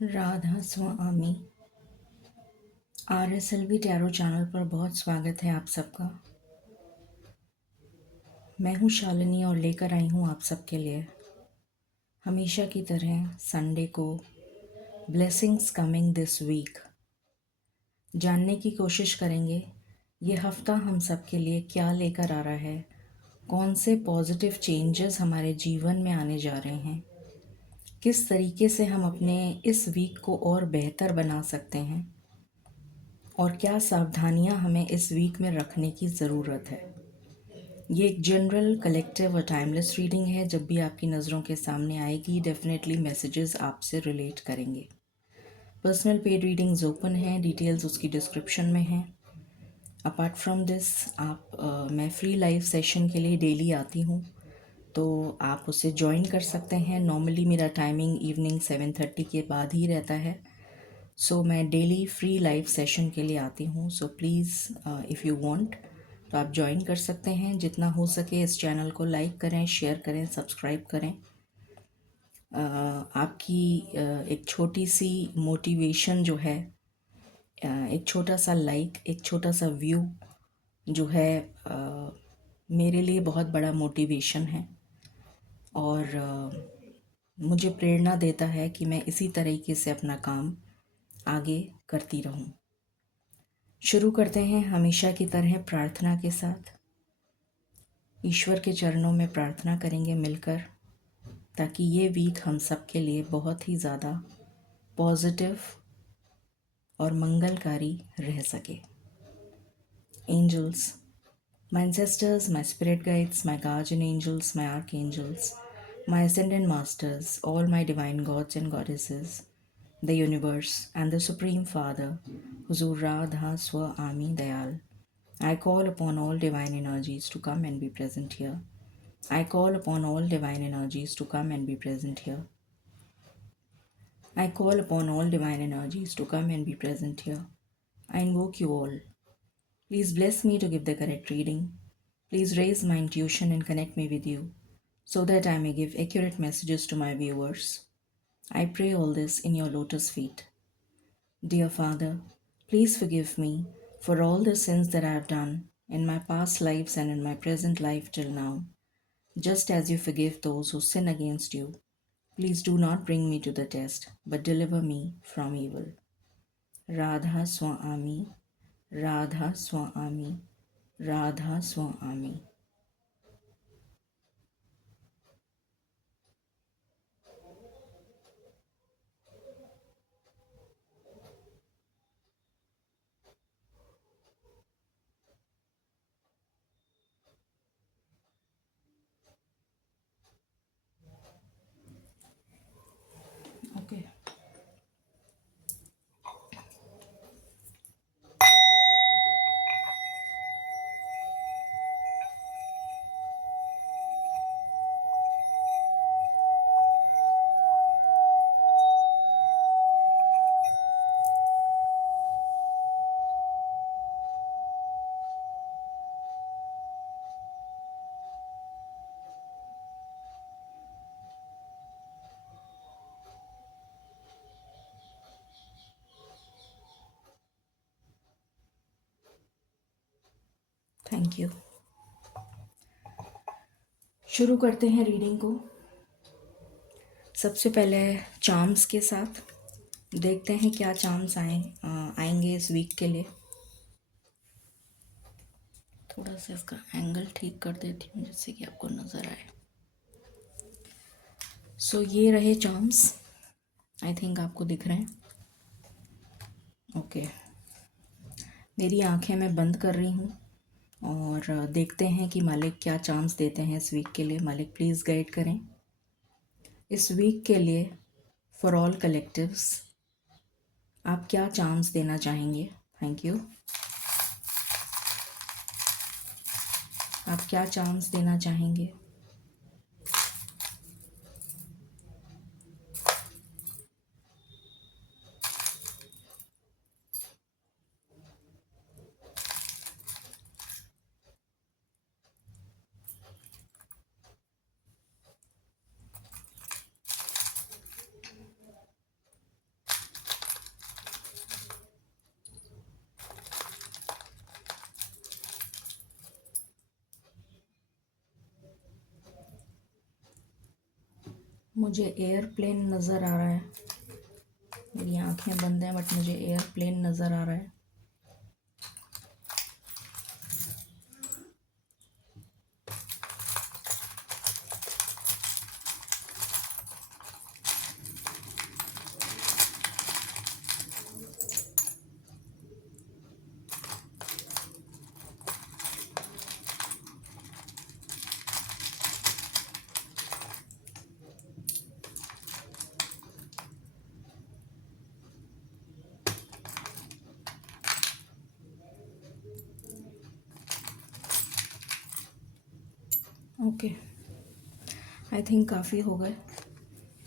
राधा स्वामी RSLV tarot channel पर बहुत स्वागत है आप सबका। मैं हूँ शालिनी और लेकर आई हूँ आप सबके लिए हमेशा की तरह संडे को ब्लेसिंग्स कमिंग दिस वीक जानने की कोशिश करेंगे ये हफ्ता हम सब के लिए क्या लेकर आ रहा है, कौन से पॉजिटिव चेंजेस हमारे जीवन में आने जा रहे हैं, किस तरीके से हम अपने इस वीक को और बेहतर बना सकते हैं और क्या सावधानियां हमें इस वीक में रखने की ज़रूरत है। ये एक जनरल कलेक्टिव और टाइमलेस रीडिंग है। जब भी आपकी नज़रों के सामने आएगी डेफिनेटली मैसेजेस आपसे रिलेट करेंगे। पर्सनल पेड रीडिंग्स ओपन हैं, डिटेल्स उसकी डिस्क्रिप्शन में हैं। अपार्ट फ्रॉम दिस मैं फ्री लाइव सेशन के लिए डेली आती हूँ, तो आप उसे ज्वाइन कर सकते हैं। नॉर्मली मेरा टाइमिंग इवनिंग 7:30 के बाद ही रहता है, सो मैं डेली फ्री लाइव सेशन के लिए आती हूँ। So please if you want तो आप ज्वाइन कर सकते हैं। जितना हो सके इस चैनल को लाइक करें, शेयर करें, सब्सक्राइब करें। आपकी एक छोटी सी मोटिवेशन जो है, एक छोटा सा लाइक, एक छोटा सा व्यू जो है, मेरे लिए बहुत बड़ा मोटिवेशन है और मुझे प्रेरणा देता है कि मैं इसी तरीके से अपना काम आगे करती रहूं। शुरू करते हैं हमेशा की तरह प्रार्थना के साथ। ईश्वर के चरणों में प्रार्थना करेंगे मिलकर, ताकि ये वीक हम सब के लिए बहुत ही ज़्यादा पॉजिटिव और मंगलकारी रह सके। Angels, my ancestors, my spirit guides, my guardian angels, my archangels, my ascended masters, all my divine gods and goddesses, the universe, and the Supreme Father, Huzur Radha Swami Dayal. I call upon all divine energies to come and be present here. I call upon all divine energies to come and be present here. I call upon all divine energies to come and be present here. I invoke you all. Please bless me to give the correct reading. Please raise my intuition and connect me with you so that I may give accurate messages to my viewers. I pray all this in your lotus feet. Dear Father, please forgive me for all the sins that I have done in my past lives and in my present life till now, just as you forgive those who sin against you. Please do not bring me to the test, but deliver me from evil. Radha Swami, Radha Swami, Radha Swami. Okay. Thank you. शुरू करते हैं reading को। सबसे पहले charms के साथ देखते हैं क्या चार्म्स आएंगे इस वीक के लिए। थोड़ा सा इसका एंगल ठीक कर देती हूँ जिससे कि आपको नज़र आए। सो ये रहे चार्म्स, आई थिंक आपको दिख रहे हैं। ओके, मेरी आंखें मैं बंद कर रही हूँ और देखते हैं कि मालिक क्या चांस देते हैं इस वीक के लिए। मालिक प्लीज़ गाइड करें इस वीक के लिए। फॉर ऑल कलेक्टिव्स आप क्या चांस देना चाहेंगे? Thank you. आप क्या चांस देना चाहेंगे? मुझे एयरप्लेन नज़र आ रहा है। मेरी आंखें बंद हैं बट मुझे एयरप्लेन नज़र आ रहा है। ओके, आई थिंक काफ़ी हो गए।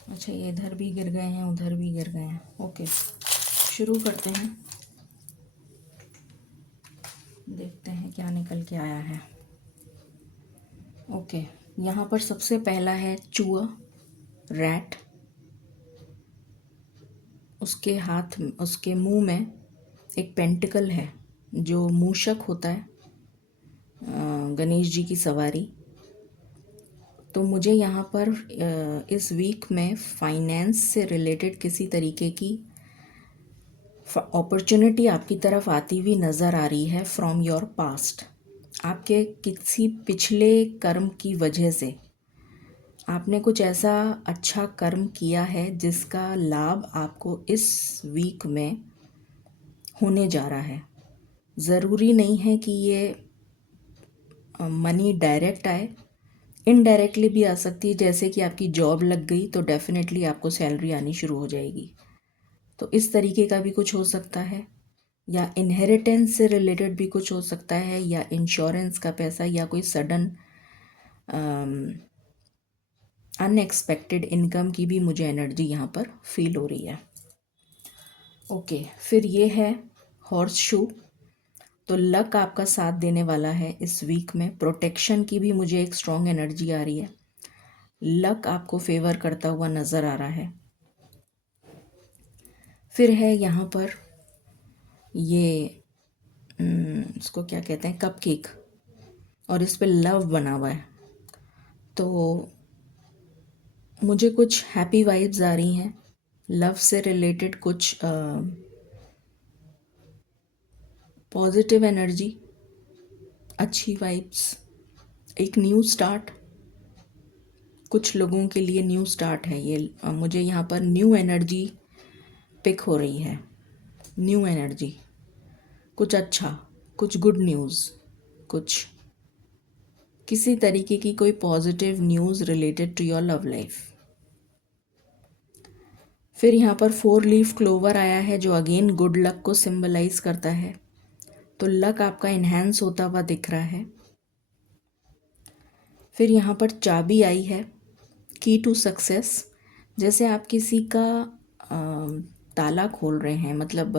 अच्छा, ये इधर भी गिर गए हैं, उधर भी गिर गए हैं। ओके, शुरू करते हैं, देखते हैं क्या निकल के आया है। ओके, यहाँ पर सबसे पहला है चूहा, रैट। उसके मुंह में एक पेंटिकल है जो मूषक होता है, गणेश जी की सवारी। तो मुझे यहाँ पर इस वीक में फाइनेंस से रिलेटेड किसी तरीके की अपॉर्चुनिटी आपकी तरफ आती हुई नज़र आ रही है फ्रॉम योर पास्ट। आपके किसी पिछले कर्म की वजह से आपने कुछ ऐसा अच्छा कर्म किया है जिसका लाभ आपको इस वीक में होने जा रहा है। ज़रूरी नहीं है कि ये मनी डायरेक्ट आए, इनडायरेक्टली भी आ सकती है। जैसे कि आपकी जॉब लग गई तो डेफिनेटली आपको सैलरी आनी शुरू हो जाएगी। तो इस तरीके का भी कुछ हो सकता है, या इनहेरिटेंस से रिलेटेड भी कुछ हो सकता है, या इंश्योरेंस का पैसा, या कोई सडन अनएक्सपेक्टेड इनकम की भी मुझे एनर्जी यहाँ पर फील हो रही है। ओके, फिर ये है हॉर्स शू। तो लक आपका साथ देने वाला है इस वीक में। प्रोटेक्शन की भी मुझे एक स्ट्रॉन्ग एनर्जी आ रही है। लक आपको फेवर करता हुआ नज़र आ रहा है। फिर है यहाँ पर ये इसको क्या कहते हैं, कपकेक, और इस पे लव बना हुआ है। तो मुझे कुछ हैप्पी वाइब्स आ रही हैं, लव से रिलेटेड कुछ पॉजिटिव एनर्जी, अच्छी वाइब्स, एक न्यू स्टार्ट। कुछ लोगों के लिए न्यू स्टार्ट है ये। मुझे यहाँ पर न्यू एनर्जी पिक हो रही है। न्यू एनर्जी, कुछ अच्छा, कुछ गुड न्यूज़, कुछ किसी तरीके की कोई positive news related to your love life. फिर यहाँ पर 4 लीफ क्लोवर आया है जो अगेन गुड लक को सिंबलाइज करता है। तो लक आपका इन्हेंस होता हुआ दिख रहा है। फिर यहाँ पर चाबी आई है, की टू सक्सेस। जैसे आप किसी का ताला खोल रहे हैं, मतलब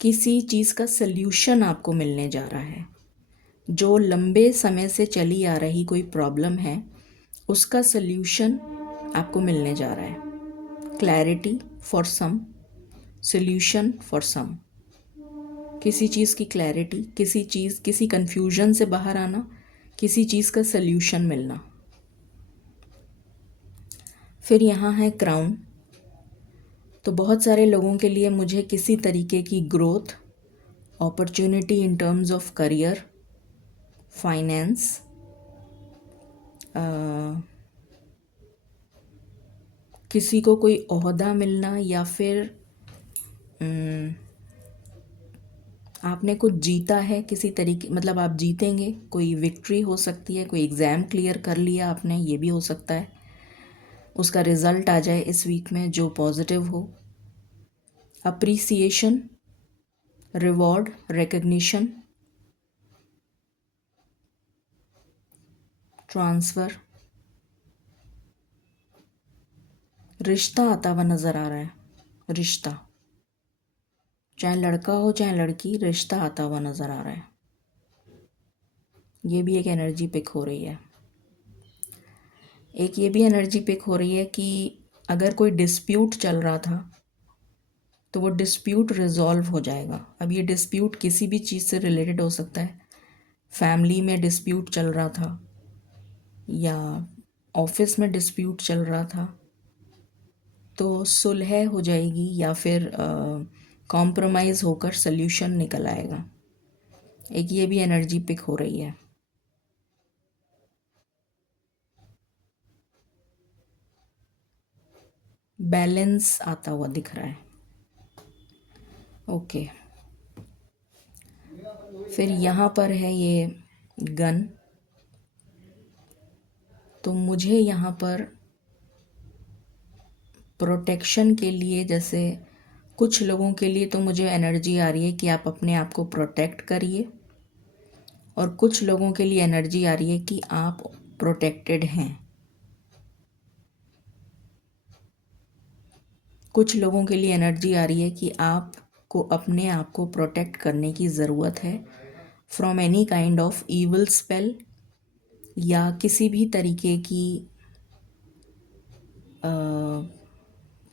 किसी चीज़ का सल्यूशन आपको मिलने जा रहा है। जो लंबे समय से चली आ रही कोई प्रॉब्लम है उसका सल्यूशन आपको मिलने जा रहा है। Clarity for some, solution for some. किसी चीज़ की क्लैरिटी, किसी कन्फ्यूजन से बाहर आना, किसी चीज़ का सल्यूशन मिलना। फिर यहाँ है क्राउन। तो बहुत सारे लोगों के लिए मुझे किसी तरीके की growth, opportunity in terms of career, finance, किसी को कोई ओहदा मिलना, या फिर आपने कुछ जीता है किसी तरीके, मतलब आप जीतेंगे, कोई विक्ट्री हो सकती है, कोई एग्ज़ाम क्लियर कर लिया आपने, ये भी हो सकता है। उसका रिज़ल्ट आ जाए इस वीक में जो पॉजिटिव हो। अप्रिसिएशन, रिवॉर्ड, रिकग्निशन, ट्रांसफ़र, रिश्ता आता हुआ नज़र आ रहा है। रिश्ता, चाहे लड़का हो चाहे लड़की, रिश्ता आता हुआ नज़र आ रहा है। ये भी एक एनर्जी पिक हो रही है। एक ये भी एनर्जी पिक हो रही है कि अगर कोई डिस्प्यूट चल रहा था तो वो डिस्प्यूट रिजॉल्व हो जाएगा। अब ये डिस्प्यूट किसी भी चीज़ से रिलेटेड हो सकता है। फैमिली में डिस्प्यूट चल रहा था, या ऑफिस में डिस्प्यूट चल रहा था तो सुलह हो जाएगी या फिर कॉम्प्रोमाइज़ होकर सल्यूशन निकल आएगा। एक ये भी एनर्जी पिक हो रही है। बैलेंस आता हुआ दिख रहा है। ओके, फिर यहाँ पर है ये गन। तो मुझे यहाँ पर प्रोटेक्शन के लिए, जैसे कुछ लोगों के लिए तो मुझे एनर्जी आ रही है कि आप अपने आप को प्रोटेक्ट करिए, और कुछ लोगों के लिए एनर्जी आ रही है कि आप प्रोटेक्टेड हैं। कुछ लोगों के लिए एनर्जी आ रही है कि आपको अपने आप को प्रोटेक्ट करने की ज़रूरत है from any kind of evil spell, या किसी भी तरीके की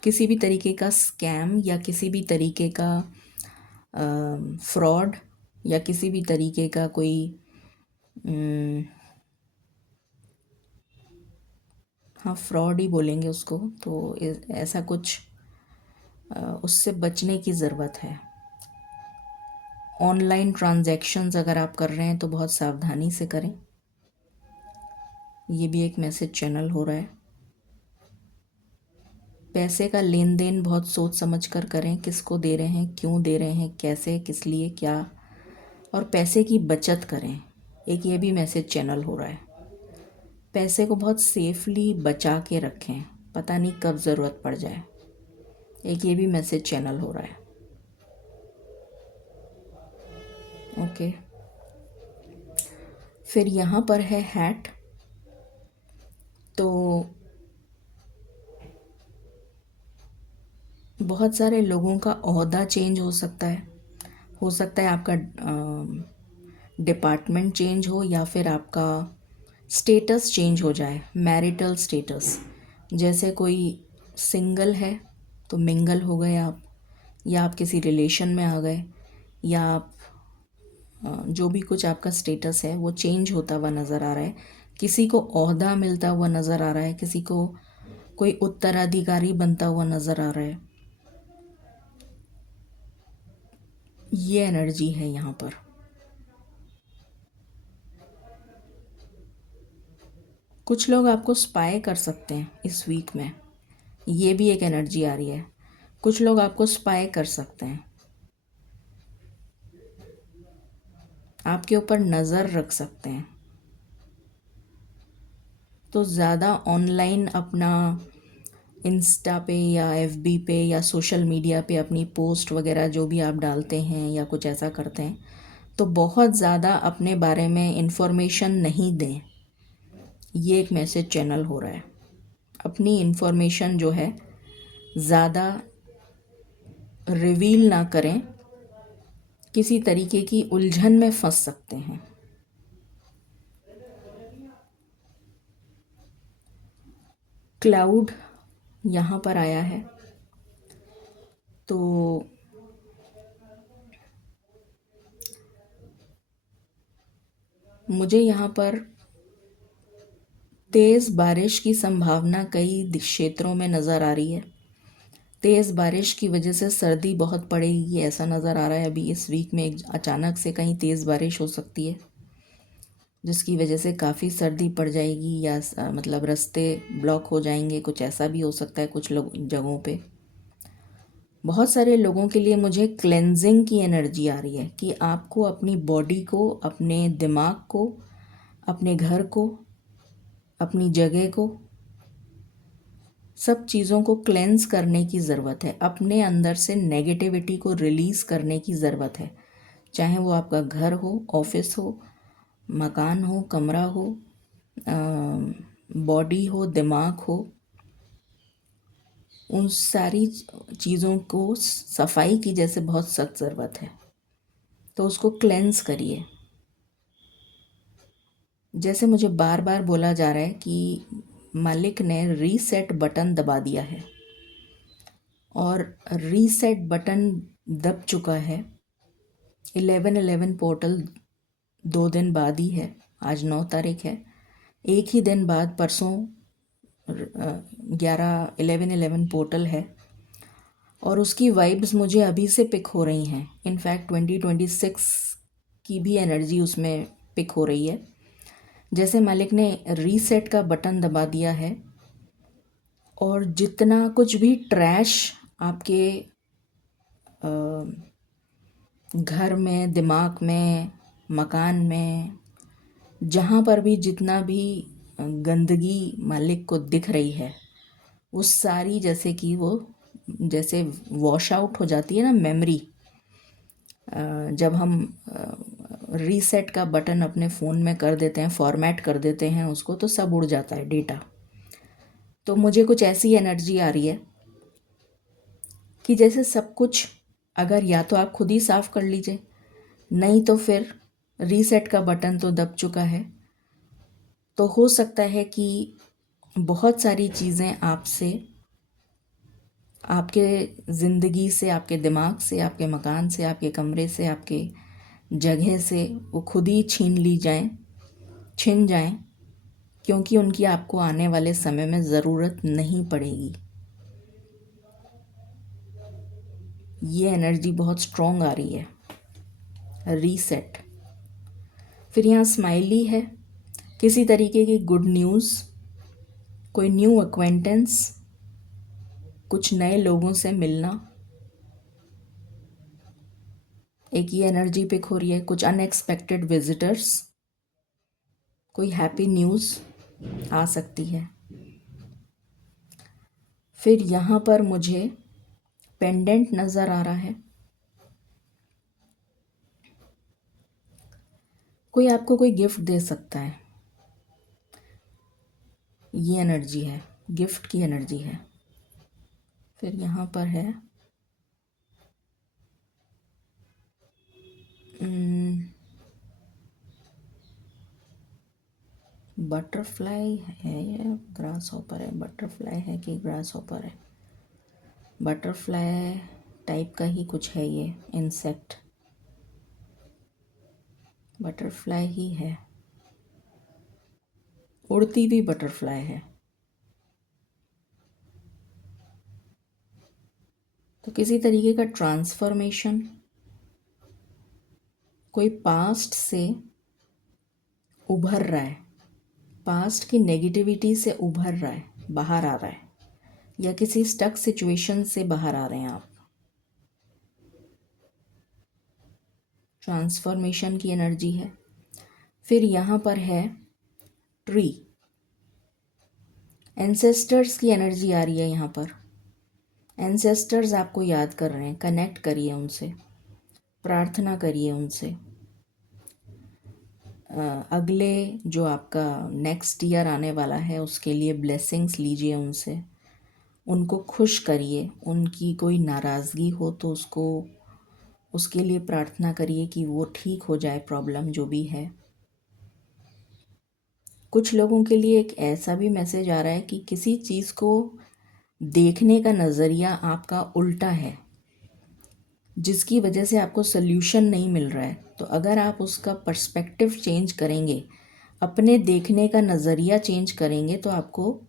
किसी भी तरीके का स्कैम, या किसी भी तरीके का फ्रॉड, या किसी भी तरीके का कोई हाँ फ्रॉड ही बोलेंगे उसको। तो ऐसा कुछ उससे बचने की ज़रूरत है। ऑनलाइन ट्रांजैक्शंस अगर आप कर रहे हैं तो बहुत सावधानी से करें। ये भी एक मैसेज चैनल हो रहा है। पैसे का लेन देन बहुत सोच समझ कर करें, किसको दे रहे हैं, क्यों दे रहे हैं, कैसे, किस लिए, क्या, और पैसे की बचत करें। एक ये भी मैसेज चैनल हो रहा है। पैसे को बहुत सेफली बचा के रखें, पता नहीं कब ज़रूरत पड़ जाए। एक ये भी मैसेज चैनल हो रहा है। ओके, फिर यहाँ पर है हैट। तो बहुत सारे लोगों का ओहदा चेंज हो सकता है आपका डिपार्टमेंट चेंज हो, या फिर आपका स्टेटस चेंज हो जाए, मैरिटल स्टेटस। जैसे कोई सिंगल है तो मिंगल हो गए आप, या आप किसी रिलेशन में आ गए, या आप जो भी कुछ आपका स्टेटस है वो चेंज होता हुआ नज़र आ रहा है। किसी को ओहदा मिलता हुआ नज़र आ रहा है, किसी को कोई उत्तराधिकारी बनता हुआ नज़र आ रहा है। ये एनर्जी है यहाँ पर। कुछ लोग आपको स्पाई कर सकते हैं इस वीक में, ये भी एक एनर्जी आ रही है। कुछ लोग आपको स्पाई कर सकते हैं, आपके ऊपर नज़र रख सकते हैं। तो ज़्यादा ऑनलाइन अपना इंस्टा पे या एफबी पे या सोशल मीडिया पे अपनी पोस्ट वगैरह जो भी आप डालते हैं या कुछ ऐसा करते हैं, तो बहुत ज़्यादा अपने बारे में इन्फॉर्मेशन नहीं दें। ये एक मैसेज चैनल हो रहा है। अपनी इन्फॉर्मेशन जो है ज़्यादा रिवील ना करें, किसी तरीके की उलझन में फंस सकते हैं। क्लाउड यहाँ पर आया है, तो मुझे यहाँ पर तेज़ बारिश की संभावना कई क्षेत्रों में नज़र आ रही है। तेज़ बारिश की वजह से सर्दी बहुत पड़ेगी ऐसा नज़र आ रहा है। अभी इस वीक में अचानक से कहीं तेज़ बारिश हो सकती है, जिसकी वजह से काफ़ी सर्दी पड़ जाएगी, या मतलब रास्ते ब्लॉक हो जाएंगे, कुछ ऐसा भी हो सकता है कुछ लोग जगहों पे। बहुत सारे लोगों के लिए मुझे क्लेंजिंग की एनर्जी आ रही है कि आपको अपनी बॉडी को, अपने दिमाग को, अपने घर को, अपनी जगह को, सब चीज़ों को क्लेंज करने की ज़रूरत है। अपने अंदर से नेगेटिविटी को रिलीज़ करने की ज़रूरत है, चाहे वो आपका घर हो, ऑफिस हो, मकान हो, कमरा हो, बॉडी हो, दिमाग हो। उन सारी चीज़ों को सफाई की जैसे बहुत सख्त ज़रूरत है, तो उसको क्लेंस करिए। जैसे मुझे बार बार बोला जा रहा है कि मालिक ने रीसेट बटन दबा दिया है, और रीसेट बटन दब चुका है। 11/11 पोर्टल 2 दिन बाद ही है, आज 9 तारीख है। एक ही दिन बाद परसों 11/11 पोर्टल है और उसकी वाइब्स मुझे अभी से पिक हो रही हैं। इनफैक्ट 2026 की भी एनर्जी उसमें पिक हो रही है। जैसे मालिक ने रीसेट का बटन दबा दिया है और जितना कुछ भी ट्रैश आपके घर में, दिमाग में, मकान में, जहाँ पर भी जितना भी गंदगी मालिक को दिख रही है, वो सारी जैसे कि वो जैसे वॉश आउट हो जाती है ना मेमोरी। जब हम रीसेट का बटन अपने फ़ोन में कर देते हैं, फॉर्मेट कर देते हैं उसको, तो सब उड़ जाता है डेटा। तो मुझे कुछ ऐसी एनर्जी आ रही है कि जैसे सब कुछ अगर या तो आप खुद ही साफ़ कर लीजिए, नहीं तो फिर रीसेट का बटन तो दब चुका है, तो हो सकता है कि बहुत सारी चीज़ें आपसे, आपके ज़िंदगी से, आपके दिमाग से, आपके मकान से, आपके कमरे से, आपके जगह से वो खुद ही छिन जाएं, क्योंकि उनकी आपको आने वाले समय में ज़रूरत नहीं पड़ेगी। ये एनर्जी बहुत स्ट्रॉन्ग आ रही है। रीसेट। फिर यहाँ स्माइली है, किसी तरीके की गुड न्यूज़, कोई न्यू अक्वेंटेंस, कुछ नए लोगों से मिलना, एक ये एनर्जी पिक हो रही है। कुछ अनएक्सपेक्टेड विजिटर्स, कोई हैप्पी न्यूज़ आ सकती है। फिर यहाँ पर मुझे पेंडेंट नज़र आ रहा है, कोई आपको कोई गिफ्ट दे सकता है। ये एनर्जी है, गिफ्ट की एनर्जी है। फिर यहाँ पर है बटरफ्लाई है या ग्रास हॉपर है? बटरफ्लाई है कि ग्रास हॉपर है? बटरफ्लाई टाइप का ही कुछ है, ये इंसेक्ट बटरफ्लाई ही है, उड़ती हुई बटरफ्लाई है। तो किसी तरीके का ट्रांसफॉर्मेशन, कोई पास्ट से उभर रहा है, पास्ट की नेगेटिविटी से उभर रहा है, बाहर आ रहा है, या किसी स्टक सिचुएशन से बाहर आ रहे हैं आप। ट्रांसफॉर्मेशन की एनर्जी है। फिर यहाँ पर है ट्री, एंसेस्टर्स की एनर्जी आ रही है यहाँ पर। एंसेस्टर्स आपको याद कर रहे हैं, कनेक्ट करिए उनसे, प्रार्थना करिए उनसे। अगले जो आपका नेक्स्ट ईयर आने वाला है उसके लिए ब्लेसिंग्स लीजिए उनसे, उनको खुश करिए। उनकी कोई नाराज़गी हो तो उसके लिए प्रार्थना करिए कि वो ठीक हो जाए, प्रॉब्लम जो भी है। कुछ लोगों के लिए एक ऐसा भी मैसेज आ रहा है कि किसी चीज़ को देखने का नज़रिया आपका उल्टा है, जिसकी वजह से आपको सल्यूशन नहीं मिल रहा है। तो अगर आप उसका पर्सपेक्टिव चेंज करेंगे, अपने देखने का नज़रिया चेंज करेंगे, तो आपको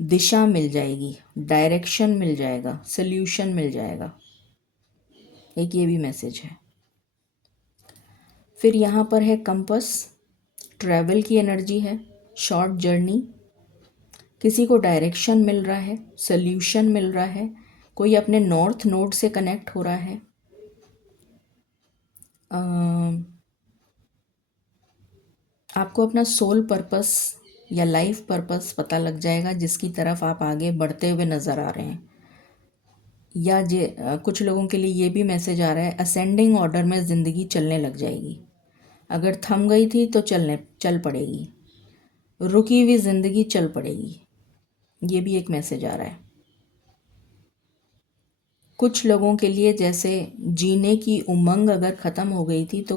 दिशा मिल जाएगी, डायरेक्शन मिल जाएगा, सल्यूशन मिल जाएगा। एक ये भी मैसेज है। फिर यहाँ पर है कंपस, ट्रैवल की एनर्जी है, शॉर्ट जर्नी, किसी को डायरेक्शन मिल रहा है, सल्यूशन मिल रहा है, कोई अपने नॉर्थ नोड से कनेक्ट हो रहा है। आपको अपना सोल पर्पस या लाइफ पर्पस पता लग जाएगा, जिसकी तरफ आप आगे बढ़ते हुए नज़र आ रहे हैं। या कुछ लोगों के लिए ये भी मैसेज आ रहा है, असेंडिंग ऑर्डर में ज़िंदगी चलने लग जाएगी। अगर थम गई थी तो चल पड़ेगी, रुकी हुई ज़िंदगी चल पड़ेगी। ये भी एक मैसेज आ रहा है। कुछ लोगों के लिए जैसे जीने की उमंग अगर ख़त्म हो गई थी, तो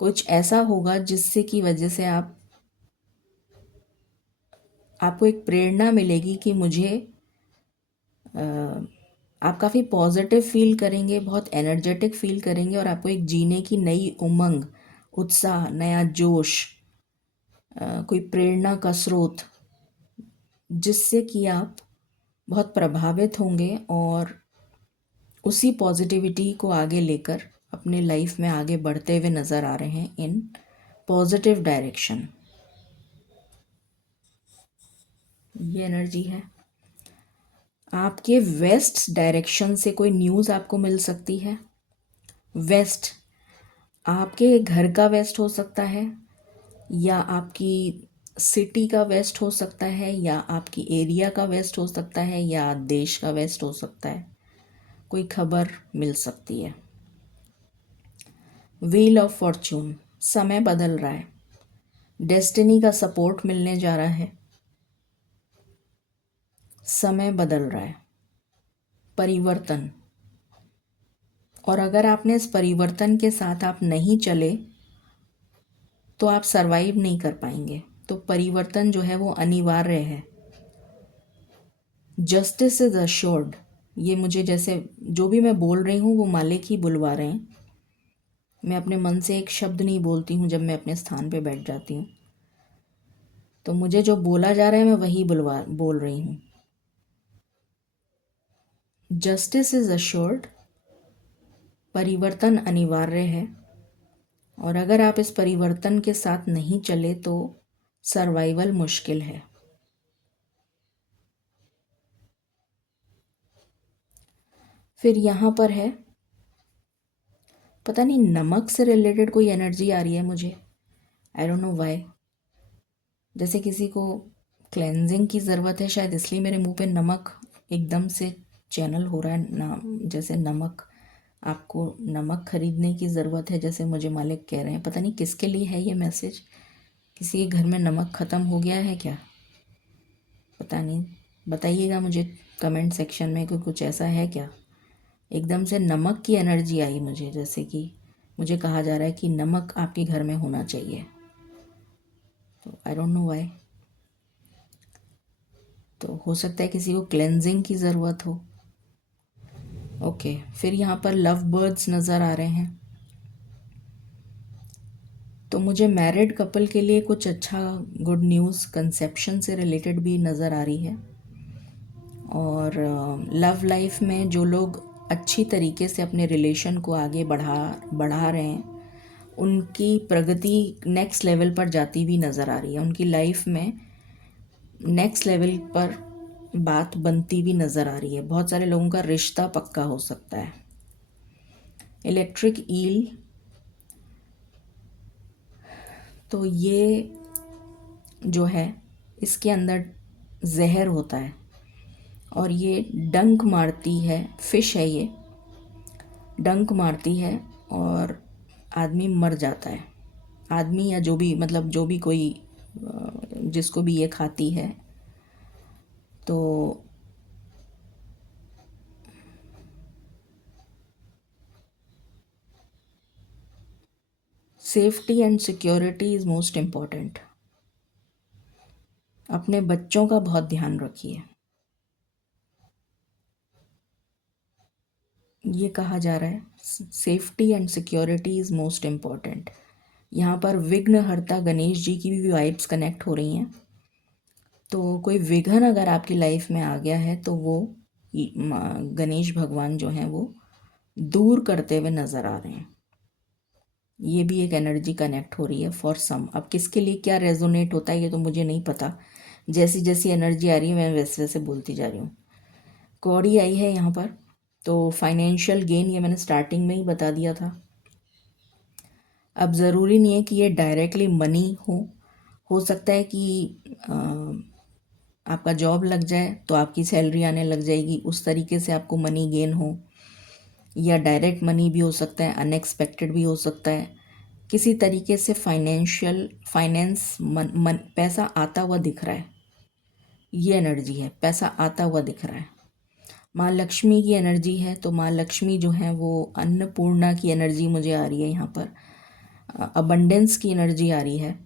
कुछ ऐसा होगा जिससे की वजह से आपको एक प्रेरणा मिलेगी कि आप काफ़ी पॉजिटिव फील करेंगे, बहुत एनर्जेटिक फील करेंगे, और आपको एक जीने की नई उमंग, उत्साह, नया जोश, कोई प्रेरणा का स्रोत जिससे कि आप बहुत प्रभावित होंगे और उसी पॉजिटिविटी को आगे लेकर अपने लाइफ में आगे बढ़ते हुए नज़र आ रहे हैं इन पॉजिटिव डायरेक्शन। ये एनर्जी है। आपके वेस्ट डायरेक्शन से कोई न्यूज़ आपको मिल सकती है। वेस्ट आपके घर का वेस्ट हो सकता है, या आपकी सिटी का वेस्ट हो सकता है, या आपकी एरिया का वेस्ट हो सकता है, या देश का वेस्ट हो सकता है। कोई खबर मिल सकती है। व्हील ऑफ फॉर्च्यून, समय बदल रहा है, डेस्टिनी का सपोर्ट मिलने जा रहा है, समय बदल रहा है, परिवर्तन। और अगर आपने इस परिवर्तन के साथ आप नहीं चले तो आप सरवाइव नहीं कर पाएंगे। तो परिवर्तन जो है वो अनिवार्य है। जस्टिस इज अश्योर्ड, ये मुझे जैसे जो भी मैं बोल रही हूँ वो मालिक ही बुलवा रहे हैं। मैं अपने मन से एक शब्द नहीं बोलती हूँ। जब मैं अपने स्थान पे बैठ जाती हूँ तो मुझे जो बोला जा रहा है मैं वही बोल रही हूँ। जस्टिस इज अश्योर्ड, परिवर्तन अनिवार्य है, और अगर आप इस परिवर्तन के साथ नहीं चले तो सर्वाइवल मुश्किल है। फिर यहाँ पर है, पता नहीं नमक से रिलेटेड कोई एनर्जी आ रही है मुझे। आई डोंट नो व्हाई। जैसे किसी को क्लेंजिंग की ज़रूरत है शायद, इसलिए मेरे मुंह पे नमक एकदम से चैनल हो रहा है ना। जैसे नमक, आपको नमक खरीदने की ज़रूरत है जैसे मुझे मालिक कह रहे हैं। पता नहीं किसके लिए है ये मैसेज। किसी के घर में नमक ख़त्म हो गया है क्या, पता नहीं। बताइएगा मुझे कमेंट सेक्शन में कि कुछ ऐसा है क्या। एकदम से नमक की एनर्जी आई मुझे, जैसे कि मुझे कहा जा रहा है कि नमक आपके घर में होना चाहिए। तो आई डोंट नो व्हाई। तो हो सकता है किसी को क्लेंजिंग की ज़रूरत हो। ओके, फिर यहाँ पर लव बर्ड्स नज़र आ रहे हैं। तो मुझे मैरिड कपल के लिए कुछ अच्छा गुड न्यूज़ कंसेप्शन से रिलेटेड भी नज़र आ रही है। और लव लाइफ में जो लोग अच्छी तरीके से अपने रिलेशन को आगे बढ़ा रहे हैं, उनकी प्रगति नेक्स्ट लेवल पर जाती हुई नज़र आ रही है। उनकी लाइफ में नेक्स्ट लेवल पर बात बनती भी नज़र आ रही है। बहुत सारे लोगों का रिश्ता पक्का हो सकता है। इलेक्ट्रिक ईल, तो ये जो है इसके अंदर जहर होता है और ये डंक मारती है। फिश है ये, डंक मारती है और आदमी मर जाता है। आदमी या जो भी, मतलब जो भी कोई जिसको भी ये खाती है। तो safety and security is most important. अपने बच्चों का बहुत ध्यान रखिए। ये कहा जा रहा है safety and security is most important. यहाँ पर विघ्नहर्ता गणेश जी की भी वाइब्स कनेक्ट हो रही हैं। तो कोई विघ्न अगर आपकी लाइफ में आ गया है तो वो गणेश भगवान जो हैं वो दूर करते हुए नज़र आ रहे हैं। ये भी एक एनर्जी कनेक्ट हो रही है फॉर सम। अब किसके लिए क्या रेजोनेट होता है ये तो मुझे नहीं पता। जैसी जैसी एनर्जी आ रही है मैं वैसे वैसे बोलती जा रही हूँ। कौड़ी आई है यहाँ पर, तो फाइनेंशियल गेन ये मैंने स्टार्टिंग में ही बता दिया था। अब ज़रूरी नहीं है कि ये डायरेक्टली मनी हो सकता है कि आपका जॉब लग जाए तो आपकी सैलरी आने लग जाएगी, उस तरीके से आपको मनी गेन हो, या डायरेक्ट मनी भी हो सकता है, अनएक्सपेक्टेड भी हो सकता है। किसी तरीके से फाइनेंस पैसा आता हुआ दिख रहा है। ये एनर्जी है, पैसा आता हुआ दिख रहा है। माँ लक्ष्मी की एनर्जी है, तो माँ लक्ष्मी जो है वो अन्नपूर्णा की एनर्जी मुझे आ रही है यहाँ पर। अबंडेंस की एनर्जी आ रही है।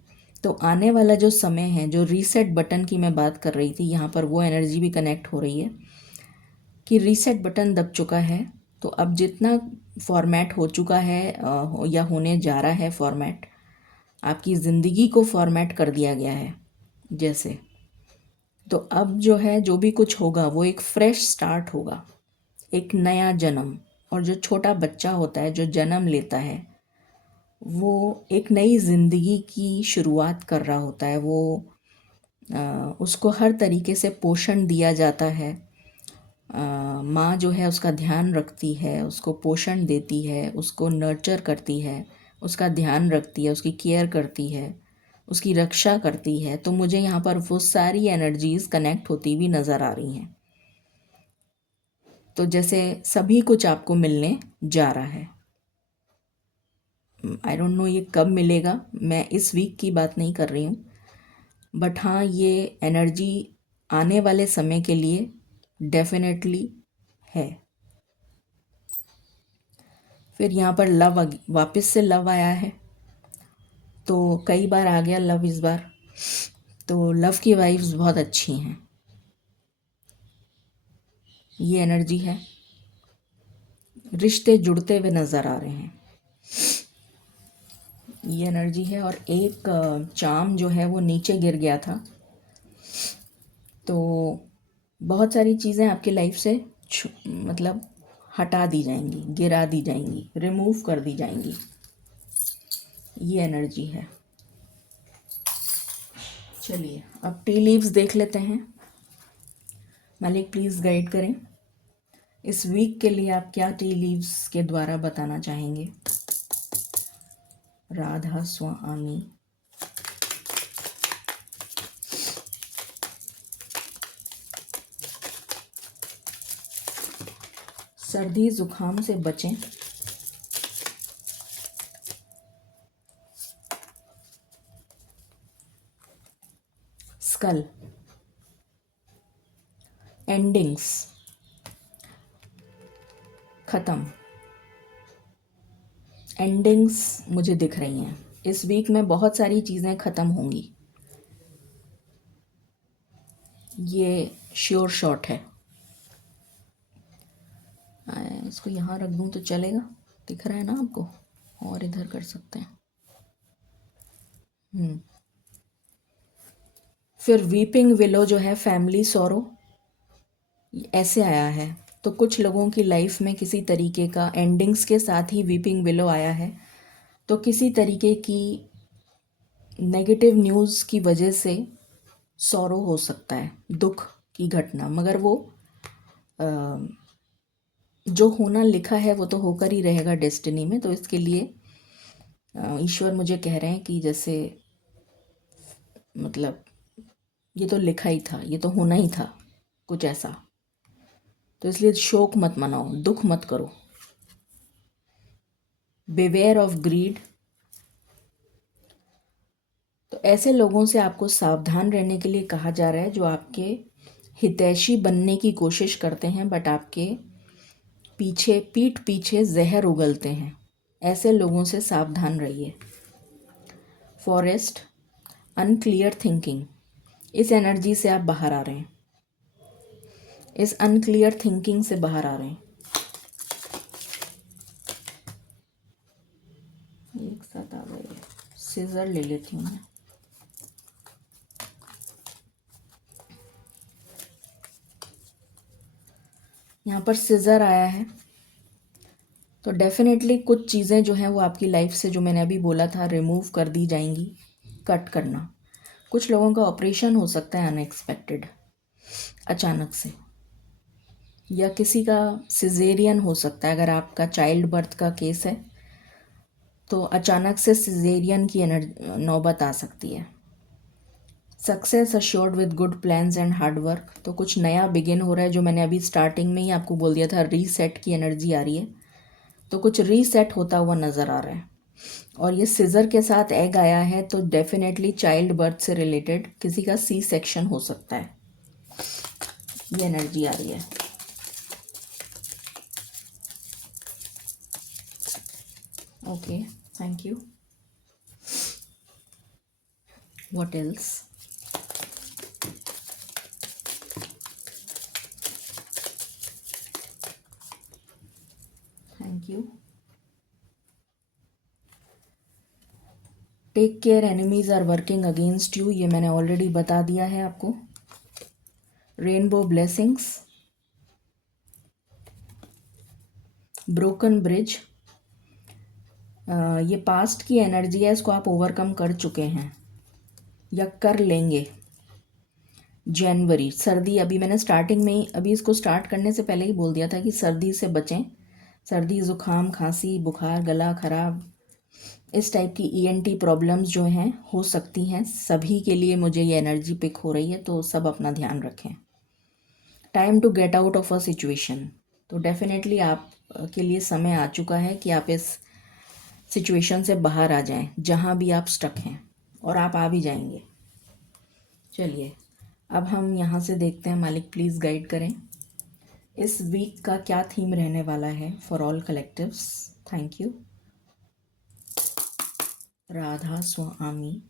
तो आने वाला जो समय है, जो रीसेट बटन की मैं बात कर रही थी, यहाँ पर वो एनर्जी भी कनेक्ट हो रही है कि रीसेट बटन दब चुका है। तो अब जितना फॉर्मेट हो चुका है या होने जा रहा है फॉर्मेट, आपकी ज़िंदगी को फॉर्मेट कर दिया गया है। जैसे तो अब जो है, जो भी कुछ होगा वो एक फ्रेश स्टार्ट होगा, एक नया जन्म। और जो छोटा बच्चा होता है जो जन्म लेता है, वो एक नई ज़िंदगी की शुरुआत कर रहा होता है। वो उसको हर तरीके से पोषण दिया जाता है। माँ जो है उसका ध्यान रखती है, उसको पोषण देती है, उसको नर्चर करती है, उसका ध्यान रखती है, उसकी केयर करती है, उसकी रक्षा करती है। तो मुझे यहाँ पर वो सारी एनर्जीज़ कनेक्ट होती हुई नज़र आ रही हैं। तो जैसे सभी कुछ आपको मिलने जा रहा है। आई डोंट नो ये कब मिलेगा, मैं इस वीक की बात नहीं कर रही हूँ, बट हाँ, ये एनर्जी आने वाले समय के लिए डेफिनेटली है। फिर यहाँ पर लव, वापस से लव आया है। तो कई बार आ गया लव इस बार। तो लव की वाइब्स बहुत अच्छी हैं, ये एनर्जी है। रिश्ते जुड़ते हुए नज़र आ रहे हैं, ये एनर्जी है। और एक चाम जो है वो नीचे गिर गया था। तो बहुत सारी चीज़ें आपकी लाइफ से मतलब हटा दी जाएंगी, गिरा दी जाएंगी, रिमूव कर दी जाएंगी, ये एनर्जी है। चलिए अब टी लीव्स देख लेते हैं। मालिक प्लीज़ गाइड करें, इस वीक के लिए आप क्या टी लीव्स के द्वारा बताना चाहेंगे। राधा स्वामी। सर्दी जुकाम से बचें। स्कल। एंडिंग्स, ख़त्म। एंडिंग्स मुझे दिख रही हैं। इस वीक में बहुत सारी चीज़ें ख़त्म होंगी, ये श्योर शॉट है। इसको यहाँ रख दूँ तो चलेगा, दिख रहा है ना आपको, और इधर कर सकते हैं। फिर वीपिंग विलो जो है, फैमिली सॉरो, ऐसे आया है। तो कुछ लोगों की लाइफ में किसी तरीके का एंडिंग्स के साथ ही वीपिंग विलो आया है। तो किसी तरीके की नेगेटिव न्यूज़ की वजह से सॉरो हो सकता है, दुख की घटना, मगर वो जो होना लिखा है वो तो होकर ही रहेगा डेस्टिनी में। तो इसके लिए ईश्वर मुझे कह रहे हैं कि जैसे मतलब ये तो लिखा ही था, ये तो होना ही था, कुछ ऐसा। तो इसलिए शोक मत मनाओ, दुख मत करो। Beware of greed. तो ऐसे लोगों से आपको सावधान रहने के लिए कहा जा रहा है जो आपके हितैषी बनने की कोशिश करते हैं, बट आपके पीछे, पीठ पीछे जहर उगलते हैं। ऐसे लोगों से सावधान रहिए। फॉरेस्ट। अनक्लियर थिंकिंग, इस एनर्जी से आप बाहर आ रहे हैं, इस अनक्लियर थिंकिंग से बाहर आ रहे हैं। एक साथ आ गए। सीजर ले लेती हूँ मैं। यहाँ पर सीजर आया है। तो डेफिनेटली कुछ चीज़ें जो हैं वो आपकी लाइफ से, जो मैंने अभी बोला था, रिमूव कर दी जाएंगी। कट करना, कुछ लोगों का ऑपरेशन हो सकता है अनएक्सपेक्टेड, अचानक से, या किसी का सिजेरियन हो सकता है। अगर आपका चाइल्ड बर्थ का केस है तो अचानक से सिजेरियन की नौबत आ सकती है। Success assured with good plans and hard work, तो कुछ नया बिगिन हो रहा है। जो मैंने अभी स्टार्टिंग में ही आपको बोल दिया था, रीसेट की एनर्जी आ रही है। तो कुछ रीसेट होता हुआ नज़र आ रहा है। और ये सिज़र के साथ एग आया है, तो डेफिनेटली चाइल्ड बर्थ से रिलेटेड किसी का सी सेक्शन हो सकता है, ये एनर्जी आ रही है। Okay, thank you. What else? Thank you. Take care, enemies are working against you, ये मैंने ऑलरेडी बता दिया है आपको। Rainbow blessings, broken bridge. ये पास्ट की एनर्जी है, इसको आप ओवरकम कर चुके हैं या कर लेंगे। जनवरी, सर्दी, अभी मैंने स्टार्टिंग में ही, अभी इसको स्टार्ट करने से पहले ही बोल दिया था कि सर्दी से बचें। सर्दी, ज़ुकाम, खांसी, बुखार, गला खराब, इस टाइप की ईएनटी प्रॉब्लम्स जो हैं हो सकती हैं सभी के लिए। मुझे ये एनर्जी पिक हो रही है, तो सब अपना ध्यान रखें। Time to get out of a situation, तो डेफिनेटली आप के लिए समय आ चुका है कि आप इस सिचुएशन से बाहर आ जाएं, जहां भी आप स्टक हैं, और आप आ भी जाएंगे। चलिए अब हम यहाँ से देखते हैं, मालिक प्लीज़ गाइड करें इस वीक का क्या थीम रहने वाला है for all collectives. Thank you Radha Swami.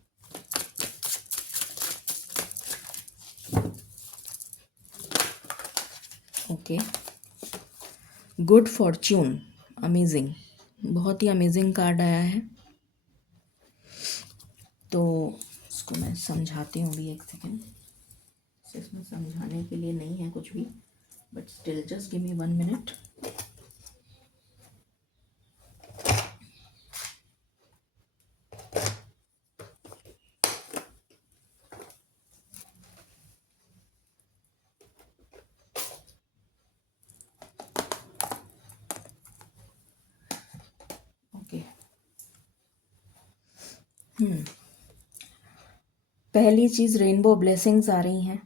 Okay, good Fortune, amazing, बहुत ही अमेजिंग कार्ड आया है। तो इसको मैं समझाती हूँ भी, एक सेकेंड। इसमें समझाने के लिए नहीं है कुछ भी, but still just give me 1 minute. Okay, पहली चीज़, रेनबो ब्लेसिंग्स आ रही हैं।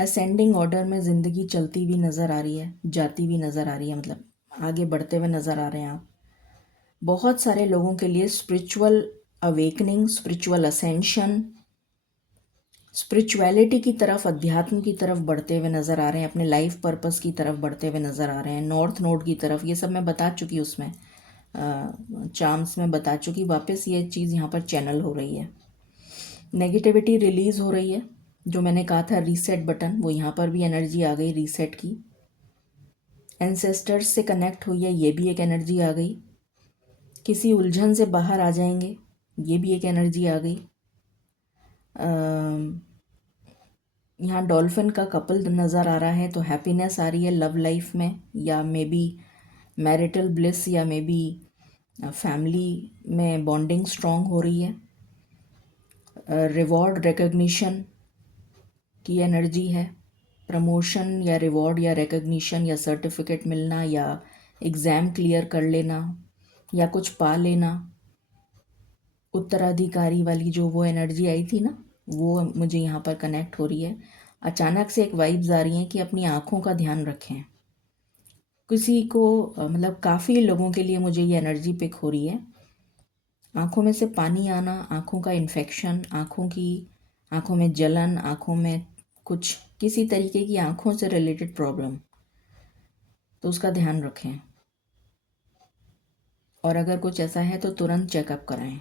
असेंडिंग ऑर्डर में ज़िंदगी चलती हुई नज़र आ रही है, जाती हुई नज़र आ रही है, मतलब आगे बढ़ते हुए नज़र आ रहे हैं आप। बहुत सारे लोगों के लिए spiritual awakening, spiritual ascension, spirituality की तरफ, अध्यात्म की तरफ बढ़ते हुए नज़र आ रहे हैं, अपने लाइफ पर्पस की तरफ बढ़ते हुए नज़र आ रहे हैं, नॉर्थ नोड की तरफ। ये सब मैं बता चुकी उसमें, चार्म्स में बता चुकी। वापस ये चीज़ यहाँ पर चैनल हो रही है। नेगेटिविटी रिलीज़ हो रही है, जो मैंने कहा था रीसेट बटन, वो यहाँ पर भी एनर्जी आ गई रीसेट की। एंसेस्टर्स से कनेक्ट हुई है, ये भी एक एनर्जी आ गई। किसी उलझन से बाहर आ जाएंगे, ये भी एक एनर्जी आ गई। यहाँ डॉल्फिन का कपल नज़र आ रहा है, तो हैप्पीनेस आ रही है लव लाइफ में, या मे बी मैरिटल ब्लिस, या मे बी फैमिली में बॉन्डिंग स्ट्रॉन्ग हो रही है। रिवॉर्ड रिकग्निशन की एनर्जी है, प्रमोशन या रिवॉर्ड या रिकग्निशन या सर्टिफिकेट मिलना, या एग्ज़ाम क्लियर कर लेना, या कुछ पा लेना। उत्तराधिकारी वाली जो वो एनर्जी आई थी ना, वो मुझे यहाँ पर कनेक्ट हो रही है। अचानक से एक वाइब्स आ रही हैं कि अपनी आँखों का ध्यान रखें। किसी को मतलब काफ़ी लोगों के लिए मुझे ये एनर्जी पिक हो रही है। आँखों में से पानी आना, आँखों का इन्फेक्शन, आँखों में जलन, आँखों में कुछ किसी तरीके की आँखों से रिलेटेड प्रॉब्लम, तो उसका ध्यान रखें। और अगर कुछ ऐसा है तो तुरंत चेकअप कराएं।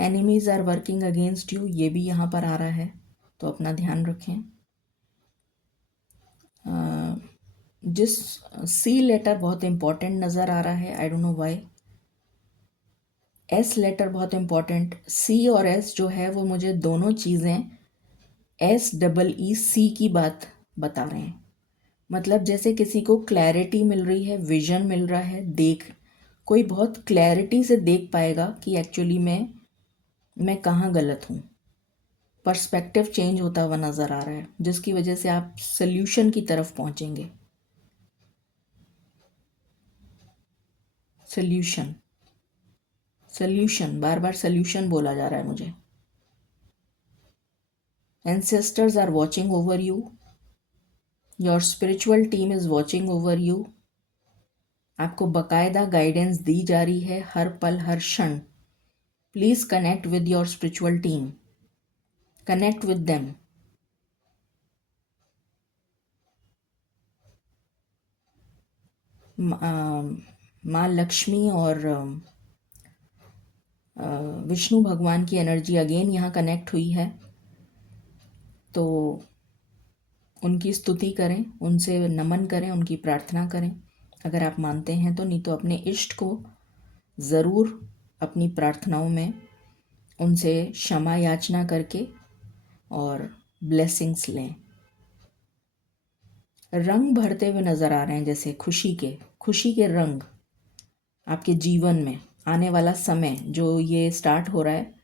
Enemies are working against you, ये भी यहाँ पर आ रहा है, तो अपना ध्यान रखें। जिस सी लेटर बहुत इम्पॉर्टेंट नज़र आ रहा है, I don't know why. S letter बहुत इम्पॉर्टेंट, सी और एस जो है वो मुझे दोनों चीज़ें SEE की बात बता रहे हैं। मतलब जैसे किसी को क्लैरिटी मिल रही है, विजन मिल रहा है, कोई बहुत क्लैरिटी से देख पाएगा कि एक्चुअली मैं कहाँ गलत हूँ। पर्सपेक्टिव चेंज होता हुआ नज़र आ रहा है, जिसकी वजह से आप सल्यूशन की तरफ पहुँचेंगे। सल्यूशन, बार बार सल्यूशन बोला जा रहा है मुझे। Ancestors are watching over you, your spiritual team is watching over you. आपको बाकायदा गाइडेंस दी जा रही है हर पल हर क्षण। Please connect with your spiritual team, connect with them. माँ लक्ष्मी और विष्णु भगवान की एनर्जी अगेन यहाँ कनेक्ट हुई है, तो उनकी स्तुति करें, उनसे नमन करें, उनकी प्रार्थना करें अगर आप मानते हैं तो। नहीं तो अपने इष्ट को ज़रूर अपनी प्रार्थनाओं में उनसे क्षमा याचना करके और ब्लेसिंग्स लें। रंग भरते हुए नज़र आ रहे हैं, जैसे खुशी के रंग आपके जीवन में आने वाला समय जो ये स्टार्ट हो रहा है।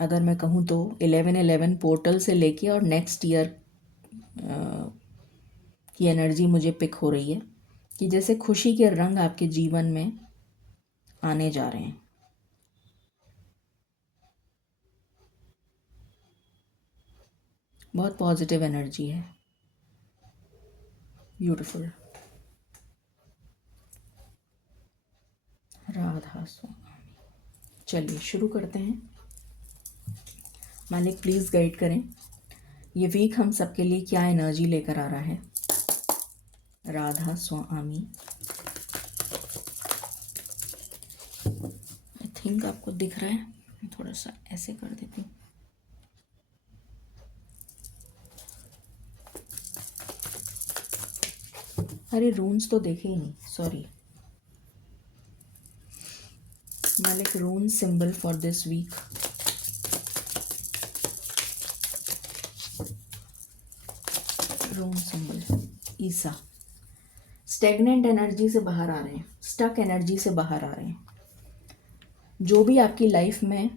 अगर मैं कहूँ तो 11/11 पोर्टल से लेके और नेक्स्ट ईयर की एनर्जी मुझे पिक हो रही है कि जैसे खुशी के रंग आपके जीवन में आने जा रहे हैं। बहुत पॉजिटिव एनर्जी है। ब्यूटीफुल। राधा स्वामी। चलिए शुरू करते हैं। मालिक प्लीज़ गाइड करें, ये वीक हम सबके लिए क्या एनर्जी लेकर आ रहा है। राधा स्वामी। आई थिंक आपको दिख रहा है, मैं थोड़ा सा ऐसे कर देती हूँ। अरे रून्स तो देखे ही नहीं, सॉरी। मालिक rune symbol for this week. Rune symbol isa. Stagnant energy से बाहर आ रहे हैं, स्टक एनर्जी से बाहर आ रहे हैं। जो भी आपकी लाइफ में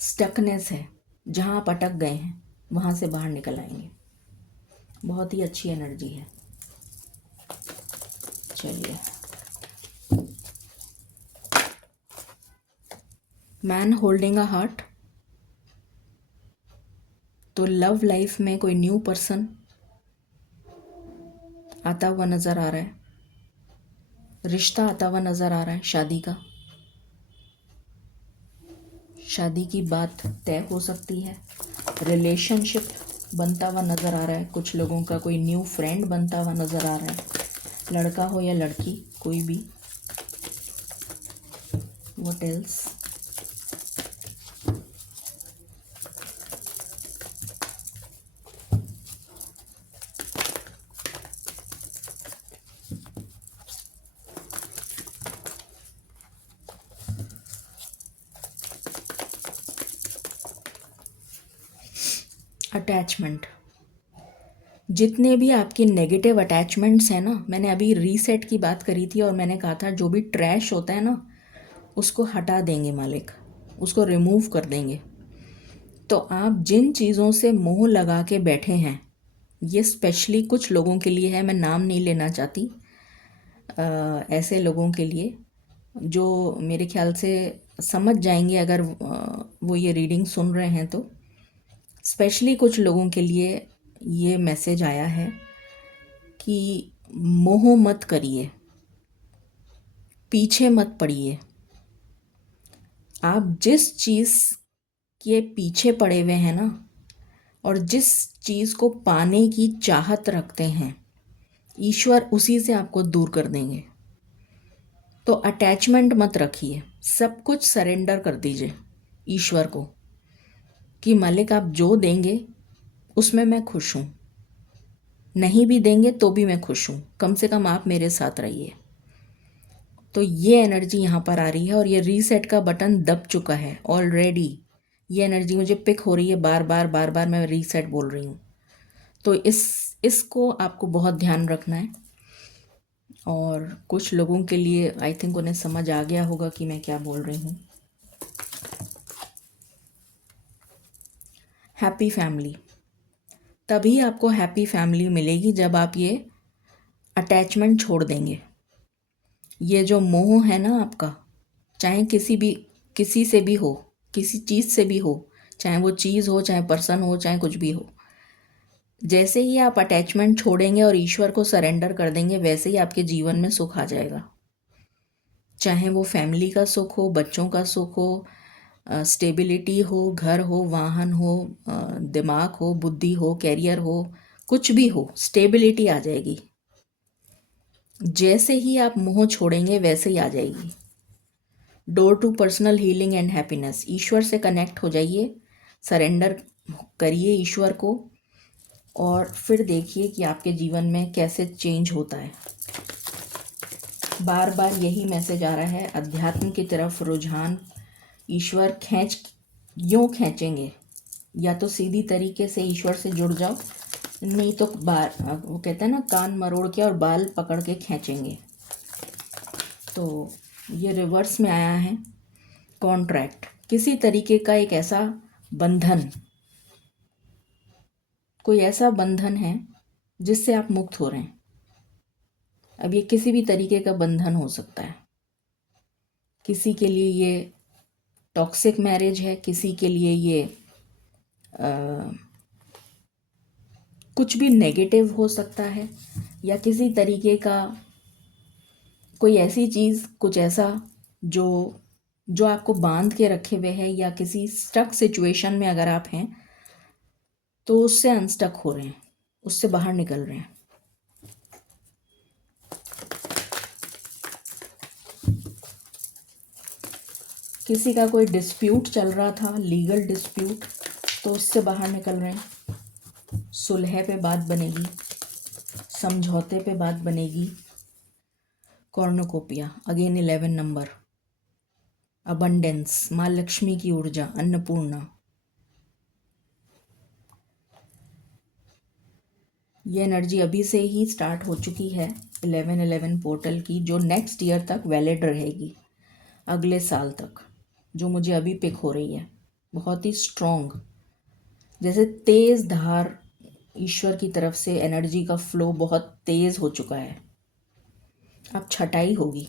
स्टकनेस है, जहाँ आप अटक गए हैं, वहाँ से बाहर निकल आएंगे। बहुत ही अच्छी एनर्जी है। चलिए, मैन होल्डिंग अ हार्ट। तो लव लाइफ में कोई न्यू पर्सन आता हुआ नज़र आ रहा है, रिश्ता आता हुआ नज़र आ रहा है, शादी की बात तय हो सकती है। रिलेशनशिप बनता हुआ नज़र आ रहा है, कुछ लोगों का कोई न्यू फ्रेंड बनता हुआ नज़र आ रहा है, लड़का हो या लड़की, कोई भी। What else? अटैचमेंट। जितने भी आपके नेगेटिव अटैचमेंट्स हैं ना, मैंने अभी रीसेट की बात करी थी और मैंने कहा था जो भी ट्रैश होता है ना, उसको हटा देंगे मालिक, उसको रिमूव कर देंगे। तो आप जिन चीज़ों से मोह लगा के बैठे हैं, ये स्पेशली कुछ लोगों के लिए है, मैं नाम नहीं लेना चाहती। ऐसे लोगों के लिए जो मेरे ख्याल से समझ जाएंगे अगर वो ये रीडिंग सुन रहे हैं, तो स्पेशली कुछ लोगों के लिए ये मैसेज आया है कि मोह मत करिए, पीछे मत पड़िए। आप जिस चीज़ के पीछे पड़े हुए हैं ना, और जिस चीज़ को पाने की चाहत रखते हैं, ईश्वर उसी से आपको दूर कर देंगे। तो अटैचमेंट मत रखिए, सब कुछ सरेंडर कर दीजिए ईश्वर को कि मालिक आप जो देंगे उसमें मैं खुश हूँ, नहीं भी देंगे तो भी मैं खुश हूँ, कम से कम आप मेरे साथ रहिए। तो ये एनर्जी यहाँ पर आ रही है और ये रीसेट का बटन दब चुका है ऑलरेडी। ये एनर्जी मुझे पिक हो रही है, बार बार मैं रीसेट बोल रही हूँ। तो इसको आपको बहुत ध्यान रखना है। और कुछ लोगों के लिए आई थिंक उन्हें समझ आ गया होगा कि मैं क्या बोल रही हूँ। Happy family. तभी आपको हैप्पी फैमिली मिलेगी जब आप ये अटैचमेंट छोड़ देंगे। ये जो मोह है ना आपका, चाहे किसी से भी हो, किसी चीज़ से भी हो, चाहे वो चीज़ हो, चाहे पर्सन हो, चाहे कुछ भी हो, जैसे ही आप अटैचमेंट छोड़ेंगे और ईश्वर को सरेंडर कर देंगे, वैसे ही आपके जीवन में सुख आ जाएगा। चाहे वो फैमिली का सुख हो, बच्चों का सुख हो, स्टेबिलिटी हो, घर हो, वाहन हो, दिमाग हो, बुद्धि हो, कैरियर हो, कुछ भी हो, स्टेबिलिटी आ जाएगी। जैसे ही आप मोह छोड़ेंगे वैसे ही आ जाएगी। Door to personal healing and happiness. ईश्वर से कनेक्ट हो जाइए, सरेंडर करिए ईश्वर को, और फिर देखिए कि आपके जीवन में कैसे चेंज होता है। बार बार यही मैसेज आ रहा है, अध्यात्म की तरफ रुझान ईश्वर यूँ खींचेंगे या तो सीधी तरीके से ईश्वर से जुड़ जाओ, नहीं तो बाल, वो कहते हैं ना, कान मरोड़ के और बाल पकड़ के खींचेंगे। तो ये रिवर्स में आया है कॉन्ट्रैक्ट, किसी तरीके का एक ऐसा बंधन, कोई ऐसा बंधन है जिससे आप मुक्त हो रहे हैं। अब ये किसी भी तरीके का बंधन हो सकता है। किसी के लिए ये टॉक्सिक मैरिज है, किसी के लिए ये कुछ भी नेगेटिव हो सकता है, या किसी तरीके का कोई ऐसी चीज़, कुछ ऐसा जो जो आपको बांध के रखे हुए है, या किसी स्टक सिचुएशन में अगर आप हैं तो उससे अनस्टक हो रहे हैं, उससे बाहर निकल रहे हैं। किसी का कोई डिस्प्यूट चल रहा था, लीगल डिस्प्यूट, तो उससे बाहर निकल रहे हैं। सुलह पे बात बनेगी, समझौते पे बात बनेगी। कॉर्नोकोपिया, अगेन 11 नंबर, अबंडेंस, माँ लक्ष्मी की ऊर्जा, अन्नपूर्णा। ये एनर्जी अभी से ही स्टार्ट हो चुकी है 1111 पोर्टल की, जो नेक्स्ट ईयर तक वैलिड रहेगी, अगले साल तक, जो मुझे अभी पिक हो रही है। बहुत ही स्ट्रॉन्ग, जैसे तेज़ धार ईश्वर की तरफ से एनर्जी का फ्लो बहुत तेज़ हो चुका है। अब छटाई होगी,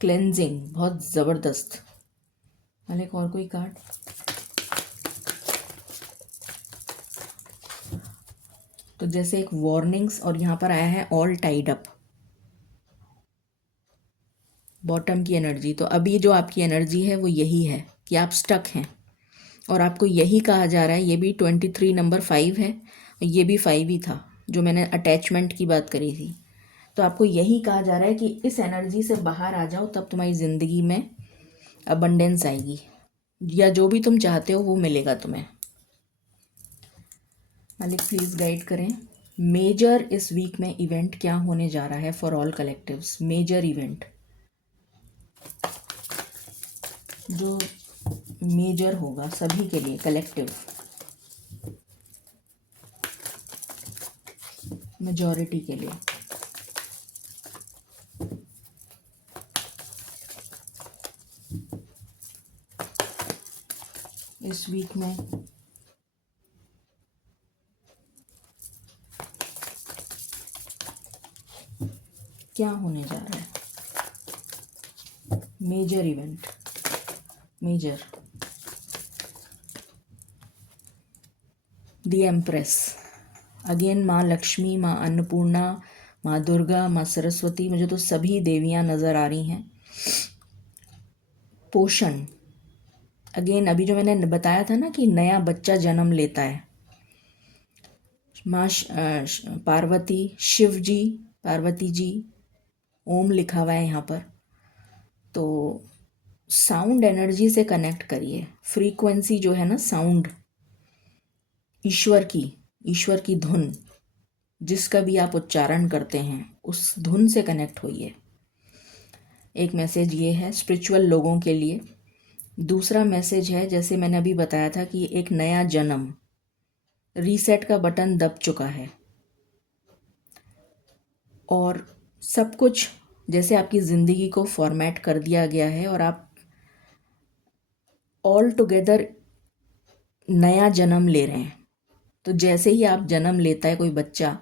क्लेंजिंग बहुत ज़बरदस्त। मालिक और कोई कार्ड? तो जैसे एक वार्निंग्स, और यहाँ पर आया है ऑल टाइड अप, बॉटम की एनर्जी। तो अभी जो आपकी एनर्जी है वो यही है कि आप स्टक हैं, और आपको यही कहा जा रहा है। ये भी 23 नंबर 5 है, ये भी 5 ही था जो मैंने अटैचमेंट की बात करी थी। तो आपको यही कहा जा रहा है कि इस एनर्जी से बाहर आ जाओ, तब तुम्हारी ज़िंदगी में अबंडेंस आएगी, या जो भी तुम चाहते हो वो मिलेगा तुम्हें। मालिक प्लीज़ गाइड करें, मेजर इस वीक में इवेंट क्या होने जा रहा है for all collectives. Major event जो मेजर होगा सभी के लिए, कलेक्टिव, मेजॉरिटी के लिए। इस वीक में क्या होने जा रहा है? Major event, major, the empress, again माँ लक्ष्मी, माँ अन्नपूर्णा, माँ दुर्गा, माँ सरस्वती, मुझे तो सभी देवियाँ नज़र आ रही हैं। पोषण, अगेन अभी जो मैंने बताया था ना कि नया बच्चा जन्म लेता है, माँ पार्वती, शिव जी, पार्वती जी, ओम लिखा हुआ है यहाँ पर। तो साउंड एनर्जी से कनेक्ट करिए, फ्रीक्वेंसी जो है ना, साउंड, ईश्वर की धुन, जिसका भी आप उच्चारण करते हैं उस धुन से कनेक्ट होइए। एक मैसेज ये है स्पिरिचुअल लोगों के लिए। दूसरा मैसेज है, जैसे मैंने अभी बताया था कि एक नया जन्म, रीसेट का बटन दब चुका है, और सब कुछ जैसे आपकी ज़िंदगी को फॉर्मेट कर दिया गया है, और आप ऑल टुगेदर नया जन्म ले रहे हैं। तो जैसे ही आप जन्म लेता है कोई बच्चा,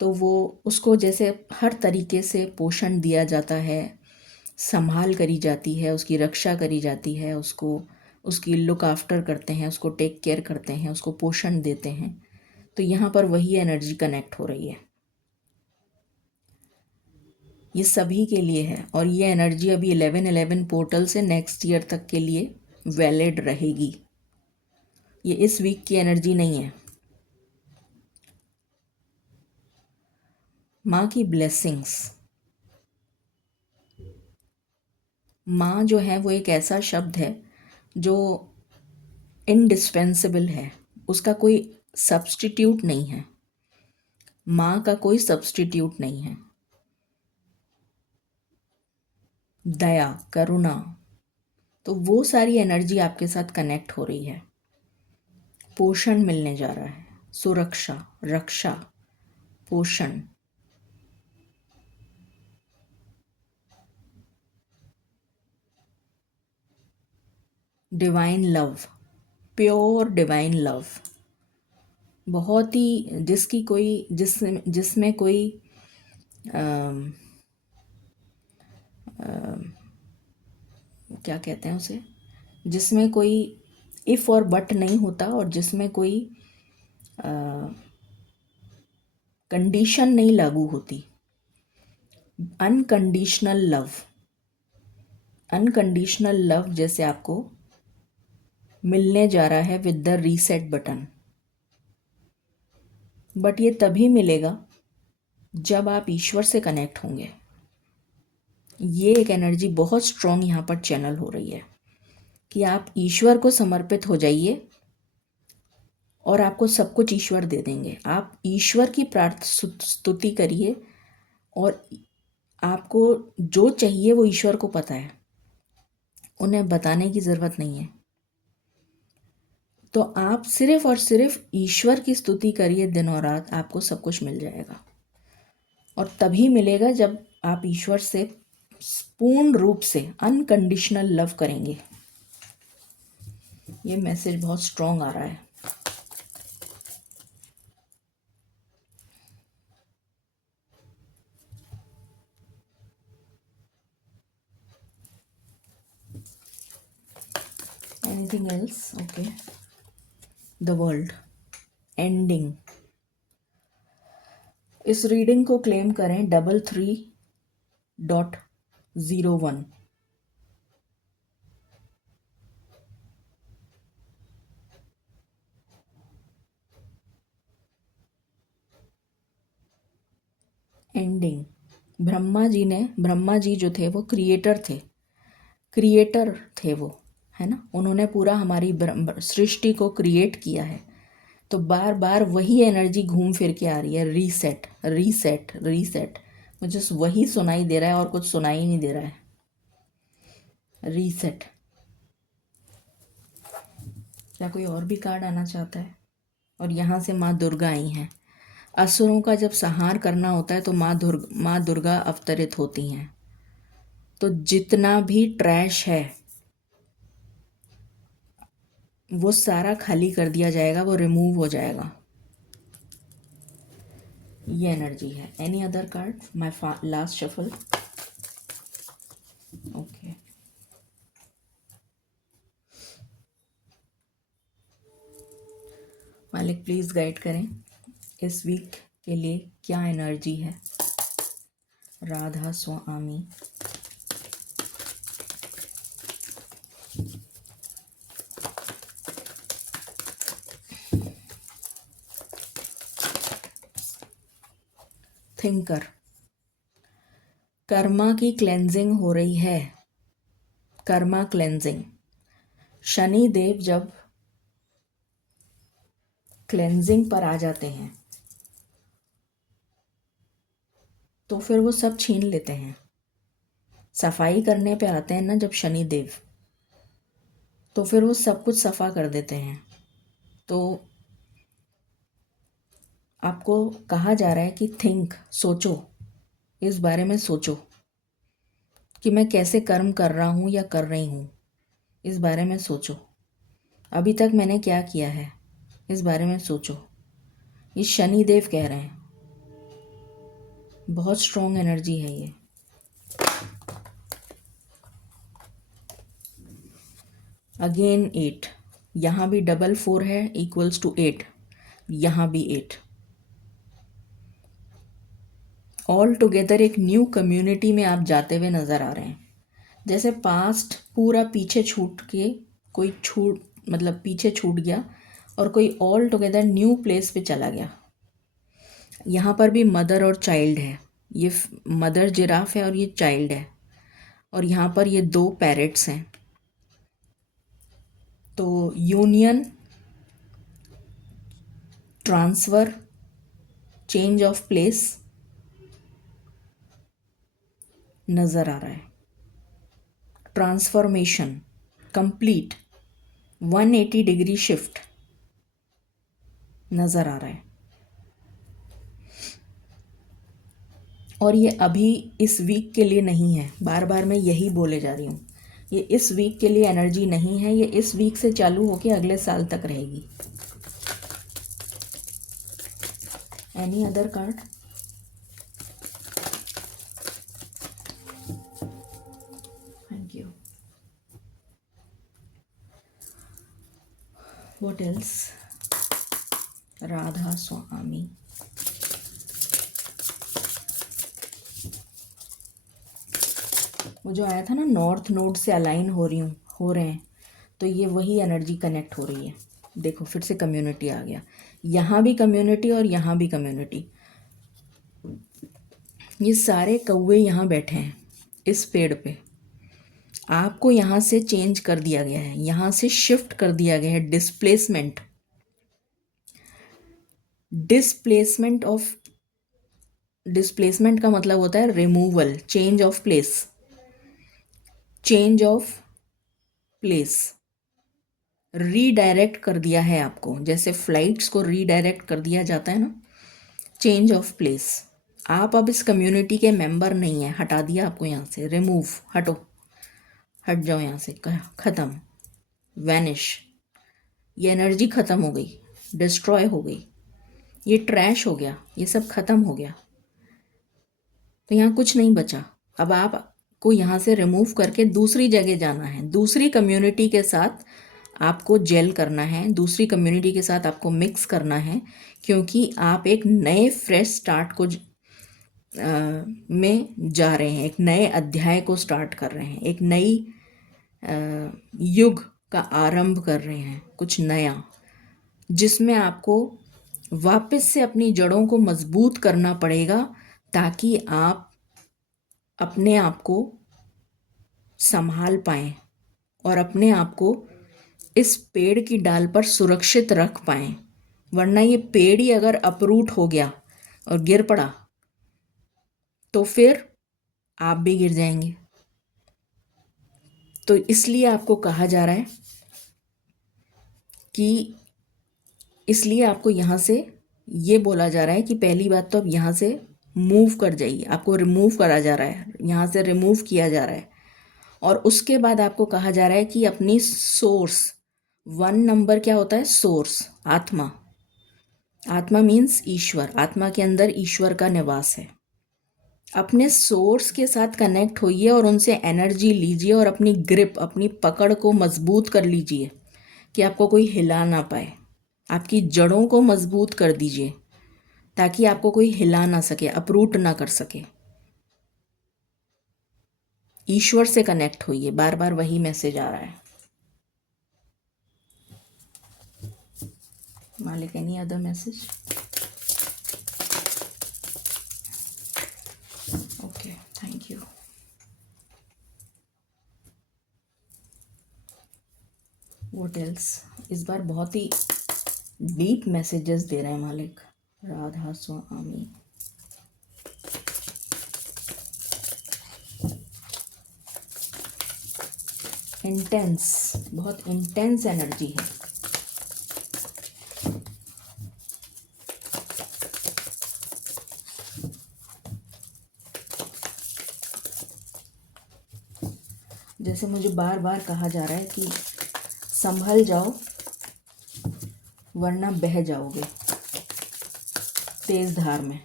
तो वो उसको जैसे हर तरीके से पोषण दिया जाता है, संभाल करी जाती है, उसकी रक्षा करी जाती है, उसको उसकी लुक आफ्टर करते हैं, उसको टेक केयर करते हैं, उसको पोषण देते हैं। तो यहाँ पर वही एनर्जी कनेक्ट हो रही है, ये सभी के लिए है। और ये एनर्जी अभी 1111 पोर्टल से नेक्स्ट ईयर तक के लिए वैलिड रहेगी, ये इस वीक की एनर्जी नहीं है। माँ की ब्लेसिंग्स, माँ जो है वो एक ऐसा शब्द है जो इनडिस्पेंसिबल है, उसका कोई सब्स्टिट्यूट नहीं है, माँ का कोई सब्स्टिट्यूट नहीं है। दया, करुणा, तो वो सारी एनर्जी आपके साथ कनेक्ट हो रही है। पोषण मिलने जा रहा है, सुरक्षा, रक्षा, पोषण। Divine love, pure divine love, बहुत ही जिसकी कोई जिसमें कोई क्या कहते हैं उसे, जिसमें कोई इफ़ और बट नहीं होता, और जिसमें कोई कंडीशन नहीं लागू होती। अनकंडीशनल लव, अनकंडीशनल लव जैसे आपको मिलने जा रहा है with the reset button. But ये तभी मिलेगा जब आप ईश्वर से कनेक्ट होंगे। ये एक एनर्जी बहुत स्ट्रॉन्ग यहाँ पर चैनल हो रही है कि आप ईश्वर को समर्पित हो जाइए और आपको सब कुछ ईश्वर दे देंगे। आप ईश्वर की स्तुति करिए और आपको जो चाहिए वो ईश्वर को पता है, उन्हें बताने की ज़रूरत नहीं है। तो आप सिर्फ और सिर्फ ईश्वर की स्तुति करिए दिन और रात, आपको सब कुछ मिल जाएगा। और तभी मिलेगा जब आप ईश्वर से पूर्ण रूप से अनकंडीशनल लव करेंगे। ये मैसेज बहुत स्ट्रॉन्ग आ रहा है। Anything else? Okay. The world ending. इस रीडिंग को क्लेम करें 33.01। एंडिंग। ब्रह्मा जी जो थे वो क्रिएटर थे वो, है ना। उन्होंने पूरा हमारी सृष्टि को क्रिएट किया है। तो बार बार वही एनर्जी घूम फिर के आ रही है, रीसेट रीसेट रीसेट। मुझे वही सुनाई दे रहा है और कुछ सुनाई नहीं दे रहा है। रीसेट। क्या कोई और भी कार्ड आना चाहता है? और यहाँ से माँ दुर्गा आई हैं। असुरों का जब संहार करना होता है तो माँ दुर्गा अवतरित होती हैं। तो जितना भी ट्रैश है वो सारा खाली कर दिया जाएगा, वो रिमूव हो जाएगा। ये एनर्जी है। Any other card? My last shuffle. Okay. मालिक प्लीज गाइड करें इस वीक के लिए क्या एनर्जी है। राधा स्वामी। थिंकर। कर्मा की क्लेंजिंग हो रही है, कर्मा क्लेंजिंग। शनि देव जब क्लेंजिंग पर आ जाते हैं तो फिर वो सब छीन लेते हैं। सफाई करने पे आते हैं ना जब शनि देव, तो फिर वो सब कुछ सफा कर देते हैं। तो आपको कहा जा रहा है कि थिंक, सोचो, इस बारे में सोचो कि मैं कैसे कर्म कर रहा हूँ या कर रही हूँ। इस बारे में सोचो, अभी तक मैंने क्या किया है, इस बारे में सोचो। ये शनि देव कह रहे हैं। बहुत स्ट्रॉन्ग एनर्जी है ये। अगेन 8, यहाँ भी 4 है इक्वल्स टू 8, यहाँ भी 8। ऑल टुगेदर एक न्यू कम्युनिटी में आप जाते हुए नज़र आ रहे हैं। जैसे पास्ट पूरा पीछे छूट के पीछे छूट गया और कोई ऑल टुगेदर न्यू प्लेस पे चला गया। यहाँ पर भी मदर और चाइल्ड है। ये मदर जिराफ है और ये चाइल्ड है, और यहाँ पर ये 2 पैरेट्स हैं। तो union, transfer, change of place नज़र आ रहा है। Transformation complete, 180 degree shift. नज़र आ रहा है। और ये अभी इस वीक के लिए नहीं है, बार बार मैं यही बोले जा रही हूँ, ये इस वीक के लिए एनर्जी नहीं है, ये इस वीक से चालू होके अगले साल तक रहेगी। Any other card? Thank you. What else? Radha Swami. वो जो आया था ना, नॉर्थ नोड से अलाइन हो रहे हैं, तो ये वही एनर्जी कनेक्ट हो रही है। देखो फिर से कम्युनिटी आ गया, यहाँ भी कम्युनिटी और यहाँ भी कम्युनिटी। ये सारे कौवे यहाँ बैठे हैं इस पेड़ पे। आपको यहाँ से चेंज कर दिया गया है, यहाँ से शिफ्ट कर दिया गया है। डिस्प्लेसमेंट, डिस्प्लेसमेंट का मतलब होता है removal, change of place, change of place. Redirect कर दिया है आपको, जैसे फ्लाइट्स को रीडायरेक्ट कर दिया जाता है ना, चेंज ऑफ प्लेस। आप अब इस कम्युनिटी के मेंबर नहीं हैं, हटा दिया आपको यहाँ से। रिमूव, हटो, हट जाओ यहाँ से, ख़त्म, वैनिश। ये एनर्जी ख़त्म हो गई, डिस्ट्रॉय हो गई, ये ट्रैश हो गया, ये सब ख़त्म हो गया। तो यहाँ कुछ नहीं बचा। अब आपको यहाँ से रिमूव करके दूसरी जगह जाना है, दूसरी कम्युनिटी के साथ आपको जेल करना है, दूसरी कम्युनिटी के साथ आपको मिक्स करना है, क्योंकि आप एक नए फ्रेश स्टार्ट को में जा रहे हैं, एक नए अध्याय को स्टार्ट कर रहे हैं, एक नई युग का आरंभ कर रहे हैं, कुछ नया, जिसमें आपको वापस से अपनी जड़ों को मजबूत करना पड़ेगा, ताकि आप अपने आप को संभाल पाएं और अपने आप को इस पेड़ की डाल पर सुरक्षित रख पाएं। वरना ये पेड़ ही अगर अपरूट हो गया और गिर पड़ा तो फिर आप भी गिर जाएंगे। तो इसलिए आपको कहा जा रहा है कि, इसलिए आपको यहाँ से ये बोला जा रहा है कि पहली बात तो अब यहाँ से मूव कर जाइए। आपको रिमूव करा जा रहा है, यहाँ से रिमूव किया जा रहा है। और उसके बाद आपको कहा जा रहा है कि अपनी सोर्स, 1 नंबर क्या होता है? सोर्स, आत्मा। आत्मा मीन्स ईश्वर, आत्मा के अंदर ईश्वर का निवास है। अपने सोर्स के साथ कनेक्ट होइए और उनसे एनर्जी लीजिए और अपनी ग्रिप, अपनी पकड़ को मजबूत कर लीजिए कि आपको कोई हिला ना पाए। आपकी जड़ों को मजबूत कर दीजिए ताकि आपको कोई हिला ना सके, अपरूट ना कर सके। ईश्वर से कनेक्ट होइए, बार बार वही मैसेज आ रहा है। मालिक, any other message? Okay, thank you. What else? इस बार बहुत ही डीप मैसेजेस दे रहे हैं मालिक। राधा स्वामी। इंटेंस, बहुत इंटेंस एनर्जी है। जैसे मुझे बार बार कहा जा रहा है कि संभल जाओ वरना बह जाओगे तेज धार में।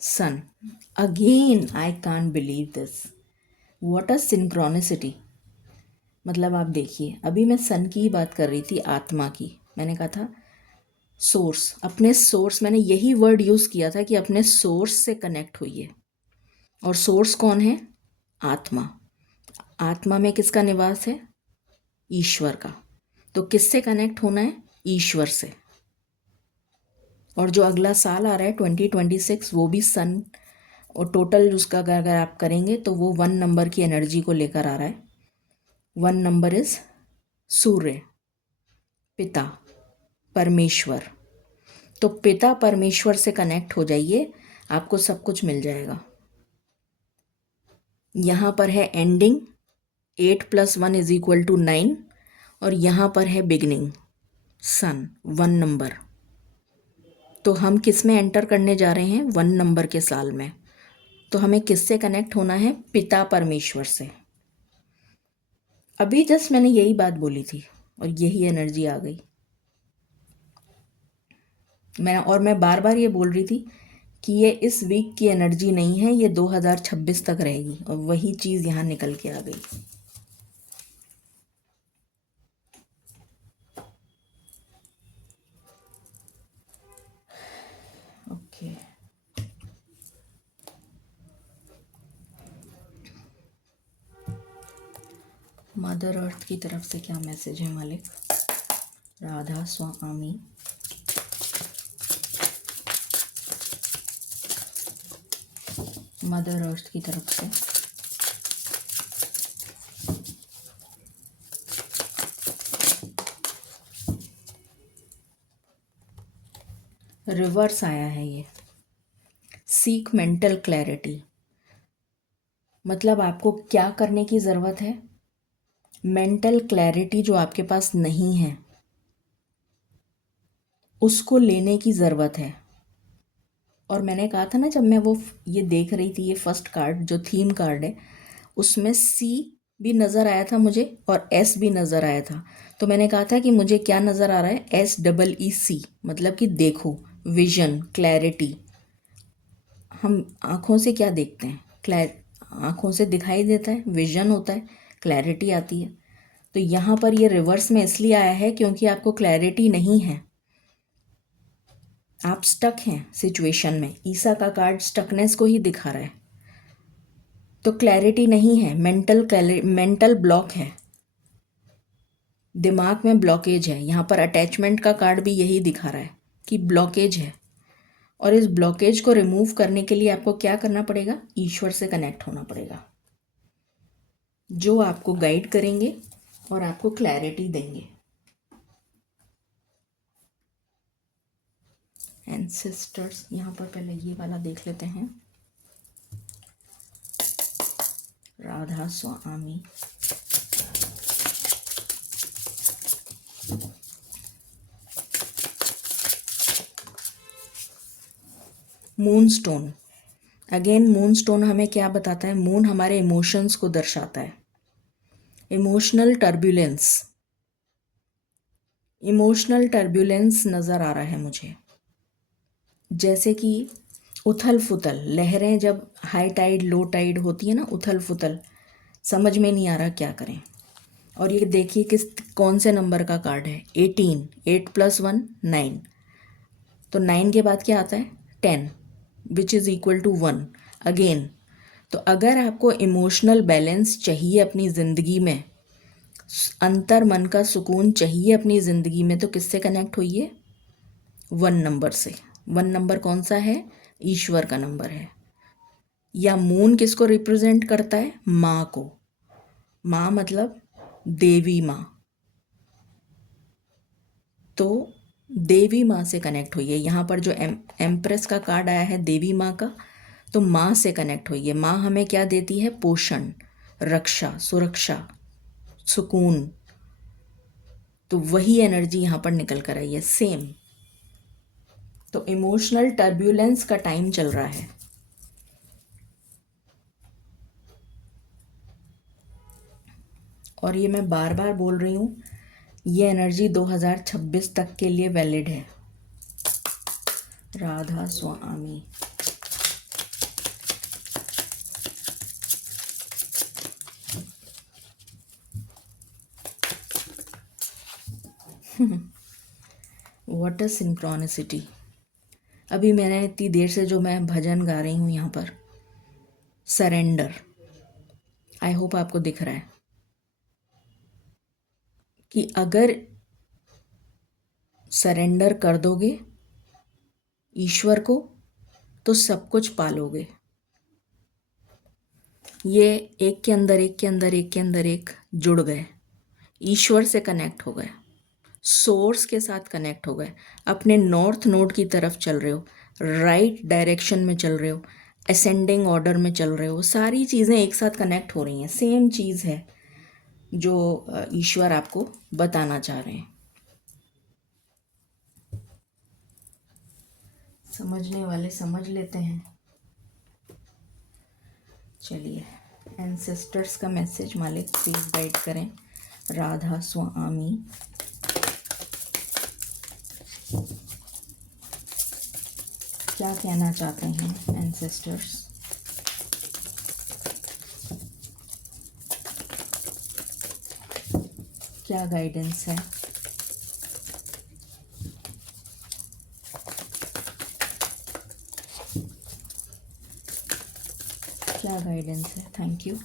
Sun, again I can't believe this, what a synchronicity. मतलब आप देखिए, अभी मैं सन की ही बात कर रही थी, आत्मा की। मैंने कहा था सोर्स, अपने सोर्स, मैंने यही वर्ड यूज़ किया था कि अपने सोर्स से कनेक्ट होइए। और सोर्स कौन है? आत्मा। आत्मा में किसका निवास है? ईश्वर का। तो किससे कनेक्ट होना है? ईश्वर से। और जो अगला साल आ रहा है 2026, वो भी सन, और टोटल उसका अगर आप करेंगे तो वो 1 नंबर की एनर्जी को लेकर आ रहा है। 1 नंबर इज सूर्य, पिता, परमेश्वर। तो पिता परमेश्वर से कनेक्ट हो जाइए, आपको सब कुछ मिल जाएगा। यहाँ पर है एंडिंग, 8 + 1 = 9, और यहाँ पर है बिगनिंग, सन, 1 नंबर। तो हम किस में एंटर करने जा रहे हैं? 1 नंबर के साल में। तो हमें किससे कनेक्ट होना है? पिता परमेश्वर से। अभी जस्ट मैंने यही बात बोली थी और यही एनर्जी आ गई। मैं बार बार ये बोल रही थी कि ये इस वीक की एनर्जी नहीं है, ये 2026 तक रहेगी, और वही चीज़ यहाँ निकल के आ गई। ओके, मदर अर्थ की तरफ से क्या मैसेज है मालिक? राधा स्वामी। मदर अर्थ की तरफ से रिवर्स आया है ये। सीक मेंटल क्लैरिटी, मतलब आपको क्या करने की ज़रूरत है? मेंटल क्लैरिटी जो आपके पास नहीं है उसको लेने की ज़रूरत है। और मैंने कहा था ना, जब मैं वो ये देख रही थी, ये फर्स्ट कार्ड जो थीम कार्ड है, उसमें सी भी नज़र आया था मुझे और एस भी नज़र आया था। तो मैंने कहा था कि मुझे क्या नज़र आ रहा है? SEEC, मतलब कि देखो, विजन, क्लैरिटी। हम आँखों से क्या देखते हैं? आँखों से दिखाई देता है, विजन होता है, क्लैरिटी आती है। तो यहाँ पर ये रिवर्स में इसलिए आया है क्योंकि आपको क्लैरिटी नहीं है, आप स्टक हैं सिचुएशन में। ईसा का कार्ड स्टकनेस को ही दिखा रहा है। तो क्लैरिटी नहीं है, मेंटल ब्लॉक है, दिमाग में ब्लॉकेज है। यहाँ पर अटैचमेंट का कार्ड भी यही दिखा रहा है कि ब्लॉकेज है। और इस ब्लॉकेज को रिमूव करने के लिए आपको क्या करना पड़ेगा? ईश्वर से कनेक्ट होना पड़ेगा, जो आपको गाइड करेंगे और आपको क्लैरिटी देंगे। एंसेस्टर्स, यहाँ पर पहले ये वाला देख लेते हैं। Radha Swami. Moonstone, again moonstone हमें क्या बताता है? मून हमारे इमोशंस को दर्शाता है। इमोशनल टर्ब्यूलेंस नज़र आ रहा है मुझे, जैसे कि उथल फुथल लहरें, जब हाई टाइड लो टाइड होती है ना, उथल फुथल, समझ में नहीं आ रहा क्या करें। और ये देखिए कौन से नंबर का कार्ड है? 18, 8 + 1 9। तो 9 के बाद क्या आता है? 10, which is equal to 1 again. तो अगर आपको इमोशनल बैलेंस चाहिए अपनी ज़िंदगी में, अंतर मन का सुकून चाहिए अपनी ज़िंदगी में, तो किससे कनेक्ट होइए? 1 नंबर से। 1 नंबर कौन सा है? ईश्वर का नंबर है। या मून किसको रिप्रेजेंट करता है? माँ को। माँ मतलब देवी माँ। तो देवी माँ से कनेक्ट होइए। यहाँ पर जो एम्प्रेस का कार्ड आया है देवी माँ का, तो माँ से कनेक्ट होइए। माँ हमें क्या देती है? पोषण, रक्षा, सुरक्षा, सुकून। तो वही एनर्जी यहाँ पर निकल कर आई है, सेम। तो इमोशनल टर्ब्यूलेंस का टाइम चल रहा है। और ये मैं बार बार बोल रही हूँ, ये एनर्जी 2026 तक के लिए वैलिड है। Radha Swami. What a synchronicity. अभी मैंने इतनी देर से जो मैं भजन गा रही हूँ यहाँ पर, सरेंडर, आई होप आपको दिख रहा है कि अगर सरेंडर कर दोगे ईश्वर को तो सब कुछ पालोगे। ये एक के अंदर एक के अंदर एक के अंदर एक जुड़ गए, ईश्वर से कनेक्ट हो गए, सोर्स के साथ कनेक्ट हो गए, अपने नॉर्थ नोड की तरफ चल रहे हो, राइट डायरेक्शन में चल रहे हो, असेंडिंग ऑर्डर में चल रहे हो। सारी चीज़ें एक साथ कनेक्ट हो रही हैं, सेम चीज़ है जो ईश्वर आपको बताना चाह रहे हैं। समझने वाले समझ लेते हैं। चलिए, एंसेस्टर्स का मैसेज मालिक प्लीज गाइड करें। राधा स्वामी। क्या कहना चाहते हैं एंसेस्टर्स? क्या गाइडेंस है? क्या गाइडेंस है? Thank you.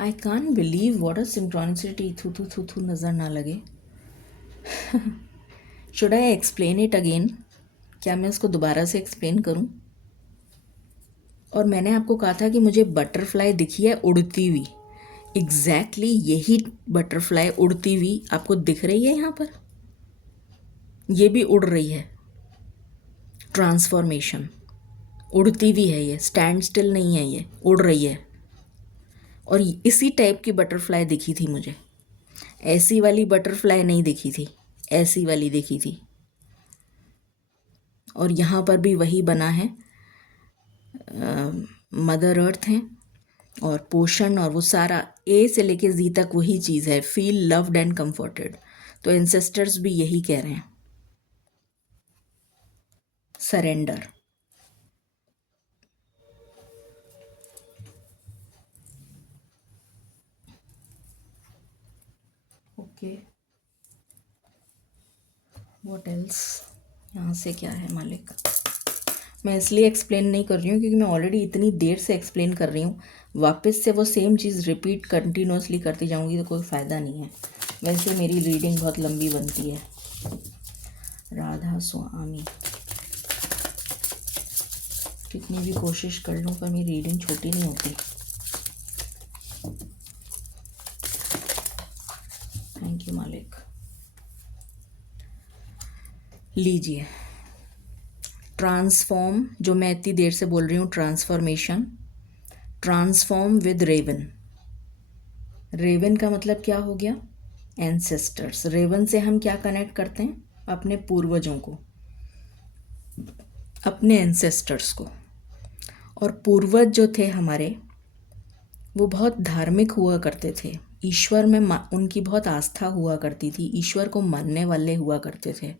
I can't believe what a synchronicity. थू थू थू थू नज़र ना लगे। Should I explain it again? क्या मैं उसको दोबारा से एक्सप्लेन करूं? और मैंने आपको कहा था कि मुझे बटरफ्लाई दिखी है उड़ती हुई। एग्जैक्टली यही बटरफ्लाई उड़ती हुई आपको दिख रही है यहाँ पर। ये भी उड़ रही है। ट्रांसफॉर्मेशन उड़ती हुई है, ये स्टैंड स्टिल नहीं है, ये उड़ रही है। और इसी टाइप की बटरफ्लाई दिखी थी मुझे। ऐसी वाली बटरफ्लाई नहीं दिखी थी, ऐसी वाली दिखी थी। और यहाँ पर भी वही बना है। मदर अर्थ हैं और पोषण, और वो सारा ए से लेके जी तक वही चीज़ है, फील लव्ड एंड कंफर्टेड। तो एंसेस्टर्स भी यही कह रहे हैं, सरेंडर। Okay, what else? यहाँ से क्या है मालिक? मैं इसलिए एक्सप्लेन नहीं कर रही हूँ क्योंकि मैं ऑलरेडी इतनी देर से एक्सप्लेन कर रही हूँ। वापस से वो सेम चीज़ रिपीट कंटिन्यूसली करती जाऊँगी तो कोई फ़ायदा नहीं है। वैसे मेरी रीडिंग बहुत लंबी बनती है। राधा स्वामी। कितनी भी कोशिश कर लूँ पर मेरी रीडिंग छोटी नहीं होती। थैंक यू मालिक। लीजिए, ट्रांसफॉर्म, जो मैं इतनी देर से बोल रही हूँ, transformation. Transform with raven. Raven का मतलब क्या हो गया? एंसेस्टर्स। रेवन से हम क्या कनेक्ट करते हैं? अपने पूर्वजों को, अपने एंसेस्टर्स को। और पूर्वज जो थे हमारे, वो बहुत धार्मिक हुआ करते थे। ईश्वर में उनकी बहुत आस्था हुआ करती थी, ईश्वर को मानने वाले हुआ करते थे।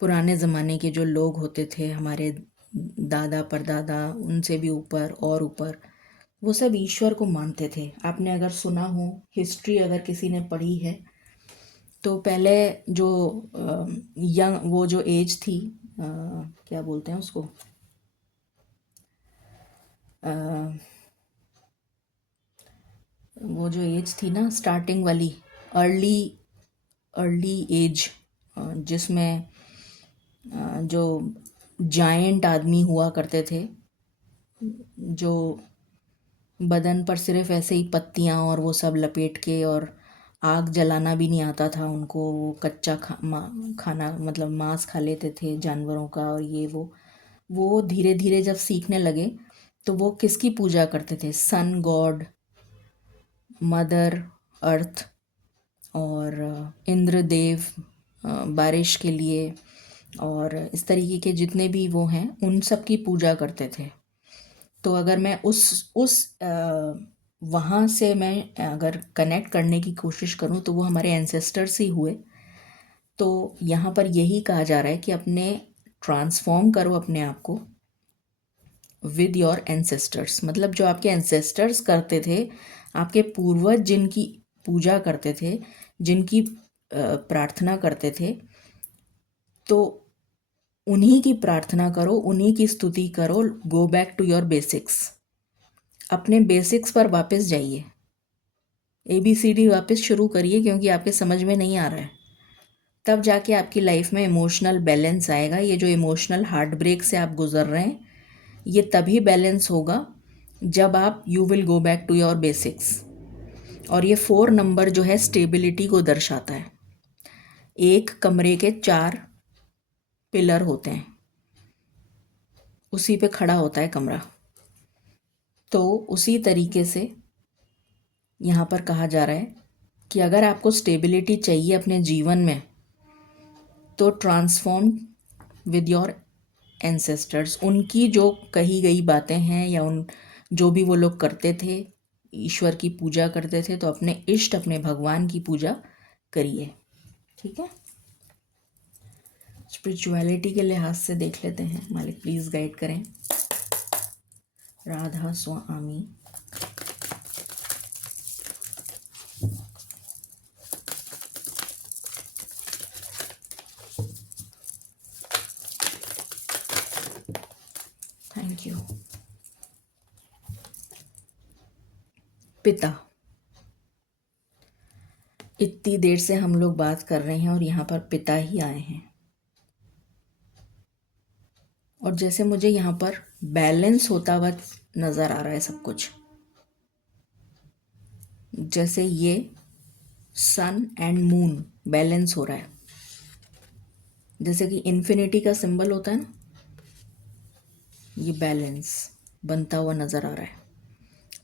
पुराने ज़माने के जो लोग होते थे, हमारे दादा परदादा, उनसे भी ऊपर और ऊपर, वो सब ईश्वर को मानते थे। आपने अगर सुना हो, हिस्ट्री अगर किसी ने पढ़ी है, तो पहले जो यंग, वो जो एज थी, क्या बोलते हैं उसको, वो जो एज थी ना, स्टार्टिंग वाली, अर्ली अर्ली एज, जिसमें जो जायंट आदमी हुआ करते थे, जो बदन पर सिर्फ ऐसे ही पत्तियाँ और वो सब लपेट के, और आग जलाना भी नहीं आता था उनको, वो कच्चा खाना मतलब मांस खा लेते थे जानवरों का, और ये वो धीरे धीरे जब सीखने लगे तो वो किसकी पूजा करते थे? सन गॉड, मदर अर्थ, और इंद्र देव बारिश के लिए, और इस तरीके के जितने भी वो हैं उन सब की पूजा करते थे। तो अगर मैं उस वहाँ से मैं अगर कनेक्ट करने की कोशिश करूँ तो वो हमारे एंसेस्टर्स ही हुए। तो यहाँ पर यही कहा जा रहा है कि अपने ट्रांसफॉर्म करो अपने आप को विद योर एंसेस्टर्स। मतलब जो आपके एंसेस्टर्स करते थे, आपके पूर्वज जिनकी पूजा करते थे, जिनकी प्रार्थना करते थे, तो उन्हीं की प्रार्थना करो, उन्हीं की स्तुति करो। Go back to your basics. अपने बेसिक्स पर वापस जाइए, ABCD वापस शुरू करिए, क्योंकि आपके समझ में नहीं आ रहा है। तब जाके आपकी लाइफ में इमोशनल बैलेंस आएगा। ये जो इमोशनल हार्ट ब्रेक से आप गुजर रहे हैं, ये तभी बैलेंस होगा जब आप you will go back to your basics. और ये 4 नंबर जो है स्टेबिलिटी को दर्शाता है। एक कमरे के 4 पिलर होते हैं, उसी पे खड़ा होता है कमरा। तो उसी तरीके से यहाँ पर कहा जा रहा है कि अगर आपको स्टेबिलिटी चाहिए अपने जीवन में, तो ट्रांसफॉर्म विद योर एंसेस्टर्स, उनकी जो कही गई बातें हैं या उन जो भी वो लोग करते थे, ईश्वर की पूजा करते थे, तो अपने इष्ट अपने भगवान की पूजा करिए। ठीक है, स्पिरिचुअलिटी के लिहाज से देख लेते हैं। मालिक प्लीज़ गाइड करें। राधा स्वामी। Thank you. पिता, इतनी देर से हम लोग बात कर रहे हैं और यहाँ पर पिता ही आए हैं, और जैसे मुझे यहाँ पर बैलेंस होता हुआ नज़र आ रहा है सब कुछ। जैसे ये सन एंड मून बैलेंस हो रहा है, जैसे कि इन्फिनिटी का सिंबल होता है ना, ये बैलेंस बनता हुआ नज़र आ रहा है।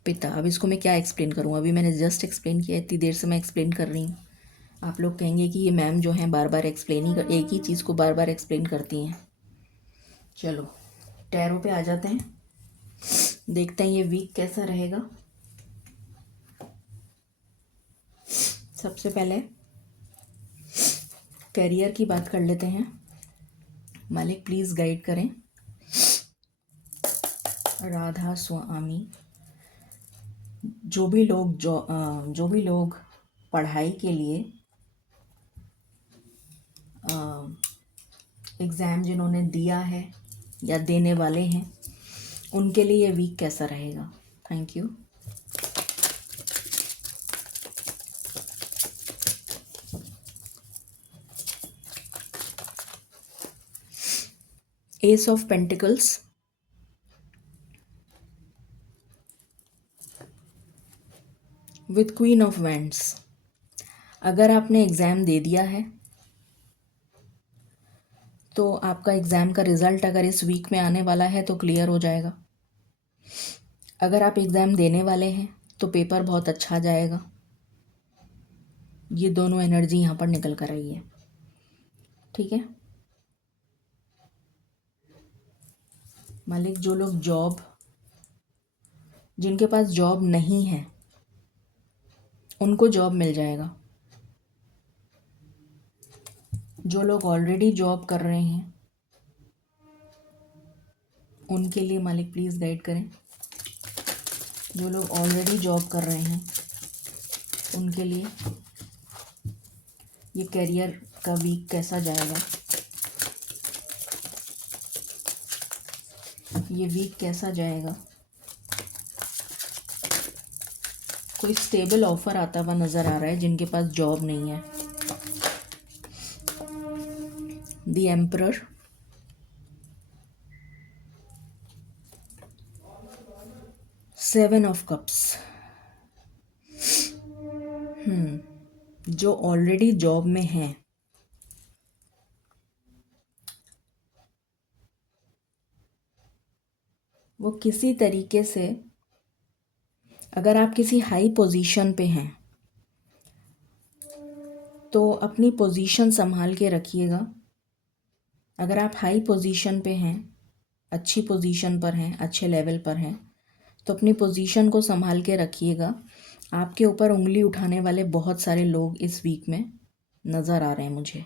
पिता, अब इसको मैं क्या एक्सप्लेन करूँ? अभी मैंने जस्ट एक्सप्लेन किया, इतनी देर से मैं एक्सप्लेन कर रही हूँ। आप लोग कहेंगे कि ये मैम जो हैं बार बार एक्सप्लेन ही एक ही चीज़ को बार बार एक्सप्लेन करती हैं। चलो टैरो पे आ जाते हैं, देखते हैं ये वीक कैसा रहेगा। सबसे पहले करियर की बात कर लेते हैं। मालिक प्लीज़ गाइड करें। राधा स्वामी। जो भी लोग पढ़ाई के लिए एग्ज़ाम जिन्होंने दिया है या देने वाले हैं, उनके लिए ये वीक कैसा रहेगा? Thank you. S of pentacles, with queen of wands. अगर आपने एग्ज़ाम दे दिया है तो आपका एग्ज़ाम का रिज़ल्ट अगर इस वीक में आने वाला है तो क्लियर हो जाएगा। अगर आप एग्ज़ाम देने वाले हैं तो पेपर बहुत अच्छा जाएगा। ये दोनों एनर्जी यहाँ पर निकल कर आई है। ठीक है मालिक, जो लोग जिनके पास जॉब नहीं है उनको जॉब मिल जाएगा। जो लोग ऑलरेडी जॉब कर रहे हैं उनके लिए मालिक प्लीज़ गाइड करें। जो लोग ऑलरेडी जॉब कर रहे हैं उनके लिए ये करियर का वीक कैसा जाएगा? ये वीक कैसा जाएगा? कोई स्टेबल ऑफर आता हुआ नज़र आ रहा है जिनके पास जॉब नहीं है। The emperor, seven of cups. जो ऑलरेडी जॉब में हैं वो किसी तरीके से, अगर आप किसी हाई पोजीशन पे हैं तो अपनी पोजीशन संभाल के रखिएगा। अगर आप हाई पोजीशन पे हैं, अच्छी पोजीशन पर हैं, अच्छे लेवल पर हैं, तो अपनी पोजीशन को संभाल के रखिएगा। आपके ऊपर उंगली उठाने वाले बहुत सारे लोग इस वीक में नज़र आ रहे हैं मुझे।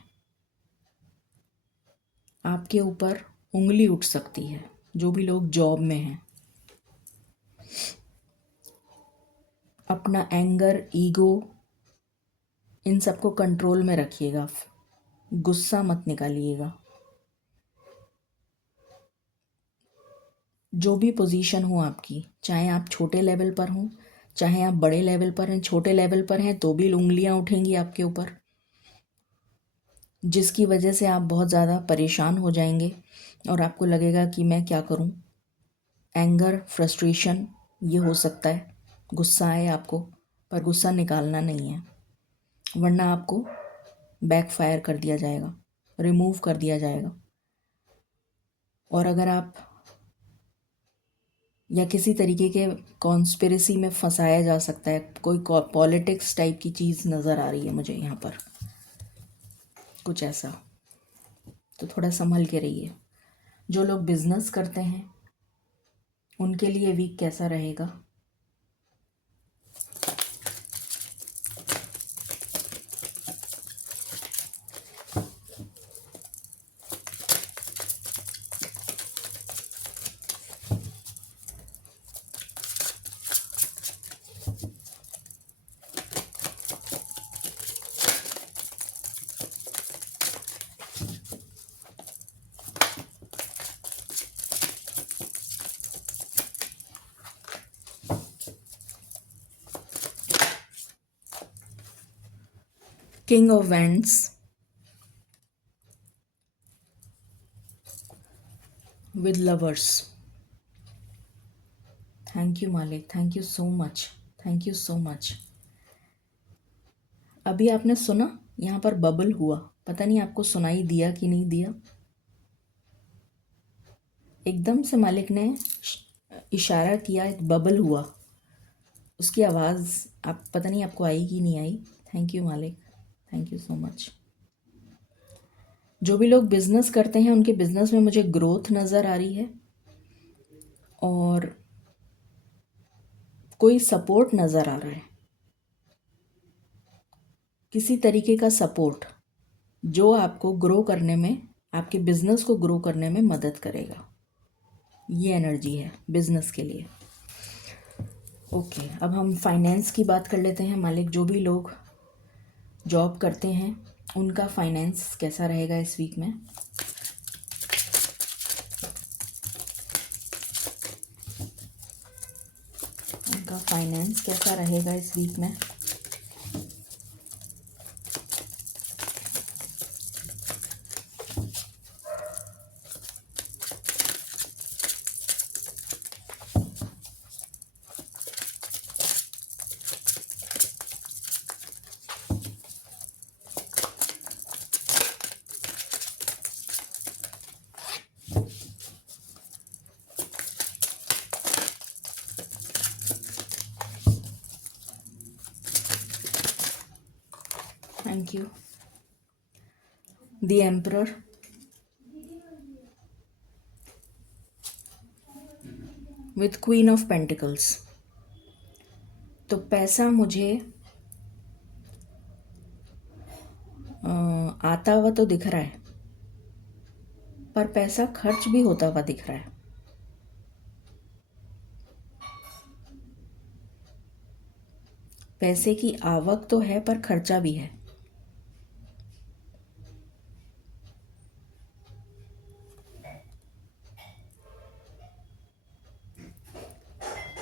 आपके ऊपर उंगली उठ सकती है जो भी लोग जॉब में हैं। अपना एंगर, ईगो, इन सबको कंट्रोल में रखिएगा। गुस्सा मत निकालिएगा। जो भी पोजीशन हो आपकी, चाहे आप छोटे लेवल पर हों, चाहे आप बड़े लेवल पर हैं। छोटे लेवल पर हैं तो भी उंगलियां उठेंगी आपके ऊपर, जिसकी वजह से आप बहुत ज़्यादा परेशान हो जाएंगे और आपको लगेगा कि मैं क्या करूं। एंगर, फ्रस्ट्रेशन ये हो सकता है, गुस्सा आए आपको, पर गुस्सा निकालना नहीं है, वरना आपको बैकफायर कर दिया जाएगा, रिमूव कर दिया जाएगा। और अगर आप या किसी तरीके के कॉन्स्पिरेसी में फंसाया जा सकता है, कोई पॉलिटिक्स टाइप की चीज़ नज़र आ रही है मुझे यहाँ पर, कुछ ऐसा, तो थोड़ा संभल के रहिए। जो लोग बिजनेस करते हैं उनके लिए वीक कैसा रहेगा। King of wands with lovers. Thank you मालिक, thank you so much, thank you so much. अभी आपने सुना यहाँ पर बबल हुआ, पता नहीं आपको सुनाई दिया कि नहीं दिया। एकदम से मालिक ने इशारा किया, एक बबल हुआ, उसकी आवाज़ आप पता नहीं आपको आई कि नहीं आई। थैंक यू मालिक, थैंक यू सो मच। जो भी लोग बिजनेस करते हैं उनके बिजनेस में मुझे ग्रोथ नज़र आ रही है और कोई सपोर्ट नज़र आ रहा है, किसी तरीके का सपोर्ट जो आपको ग्रो करने में, आपके बिजनेस को ग्रो करने में मदद करेगा। ये एनर्जी है बिजनेस के लिए। ओके, अब हम फाइनेंस की बात कर लेते हैं। मालिक, जो भी लोग जॉब करते हैं उनका फाइनेंस कैसा रहेगा इस वीक में। उनका फाइनेंस कैसा रहेगा इस वीक में। Thank you. The Emperor with Queen of Pentacles। तो पैसा मुझे आता हुआ तो दिख रहा है, पर पैसा खर्च भी होता हुआ दिख रहा है। पैसे की आवक तो है पर खर्चा भी है।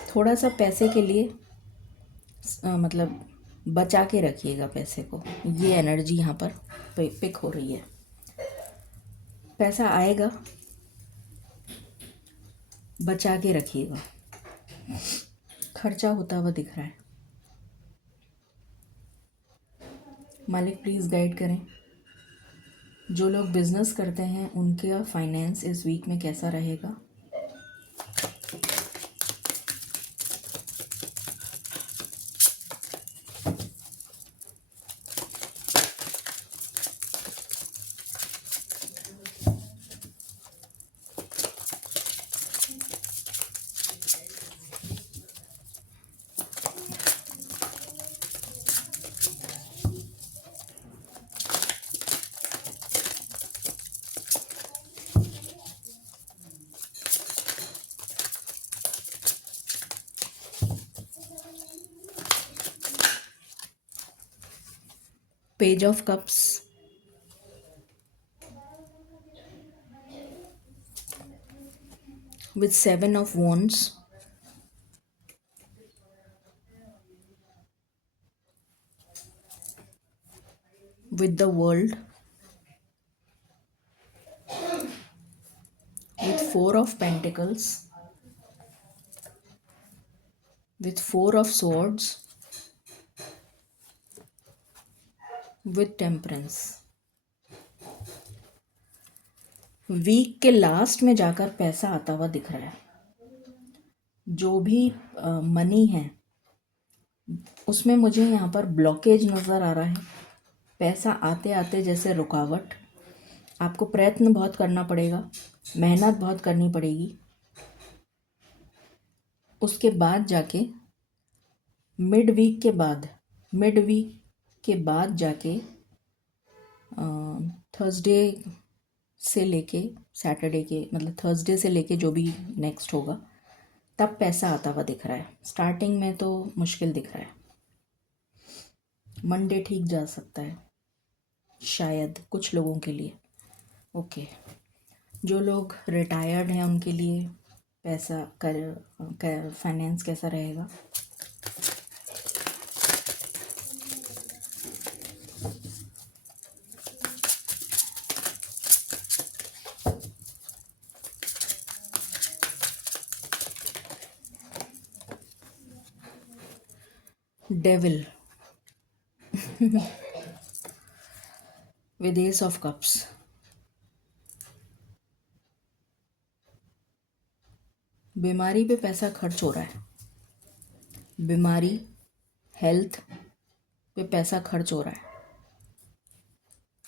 थोड़ा सा पैसे के लिए मतलब बचा के रखिएगा पैसे को। ये एनर्जी यहाँ पर पिक हो रही है। पैसा आएगा, बचा के रखिएगा। खर्चा होता हुआ दिख रहा है। मालिक प्लीज़ गाइड करें, जो लोग बिजनेस करते हैं उनका फाइनेंस इस वीक में कैसा रहेगा। Page of Cups with 7 of Wands, with the World, with 4 of Pentacles, with 4 of Swords, with Temperance। Week के लास्ट में जाकर पैसा आता हुआ दिख रहा है। जो भी मनी है उसमें मुझे यहाँ पर ब्लॉकेज नज़र आ रहा है। पैसा आते आते जैसे रुकावट, आपको प्रयत्न बहुत करना पड़ेगा, मेहनत बहुत करनी पड़ेगी। उसके बाद जाके मिड वीक के बाद जाके थर्सडे से लेके सैटरडे के, मतलब थर्सडे से लेके जो भी नेक्स्ट होगा, तब पैसा आता हुआ दिख रहा है। स्टार्टिंग में तो मुश्किल दिख रहा है। मंडे ठीक जा सकता है शायद कुछ लोगों के लिए। ओके, जो लोग रिटायर्ड हैं उनके लिए पैसा फाइनेंस कैसा रहेगा? Devil with S of cups. बीमारी पे पैसा खर्च हो रहा है। बीमारी, हेल्थ पे पैसा खर्च हो रहा है,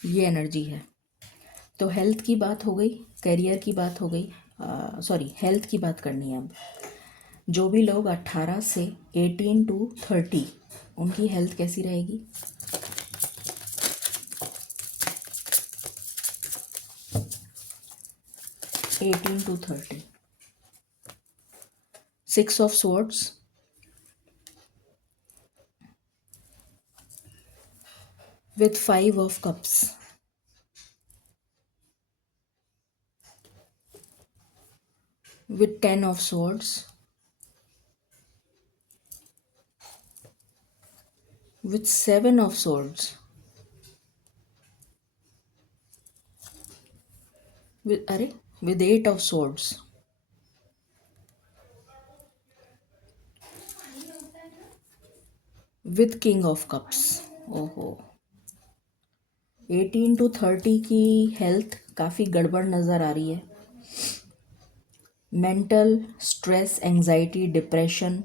ये एनर्जी है। तो हेल्थ की बात हो गई, करियर की बात हो गई, सॉरी हेल्थ की बात करनी है अब। जो भी लोग 18 से 18 टू 30, उनकी हेल्थ कैसी रहेगी? 18 to 30, 6 of swords, with 5 of cups, with 10 of swords, with 7 of swords, with 8 of swords, with king of cups। ओहो, 18 to 30 की हेल्थ काफ़ी गड़बड़ नज़र आ रही है। मेंटल स्ट्रेस, एंजाइटी, डिप्रेशन,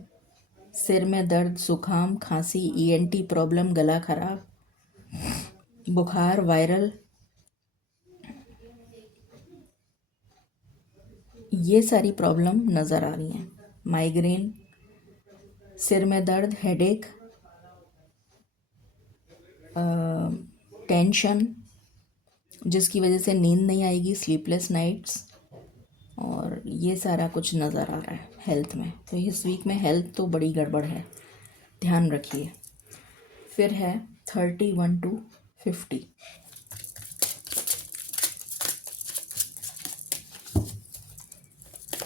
सिर में दर्द, जुकाम, खांसी, ईएनटी प्रॉब्लम, गला खराब, बुखार, वायरल, ये सारी प्रॉब्लम नज़र आ रही हैं। माइग्रेन, सिर में दर्द, हेडेक, टेंशन जिसकी वजह से नींद नहीं आएगी, स्लीपलेस नाइट्स, और ये सारा कुछ नज़र आ रहा है हेल्थ में। तो इस वीक में हेल्थ तो बड़ी गड़बड़ है, ध्यान रखिए। फिर है 31 to 50,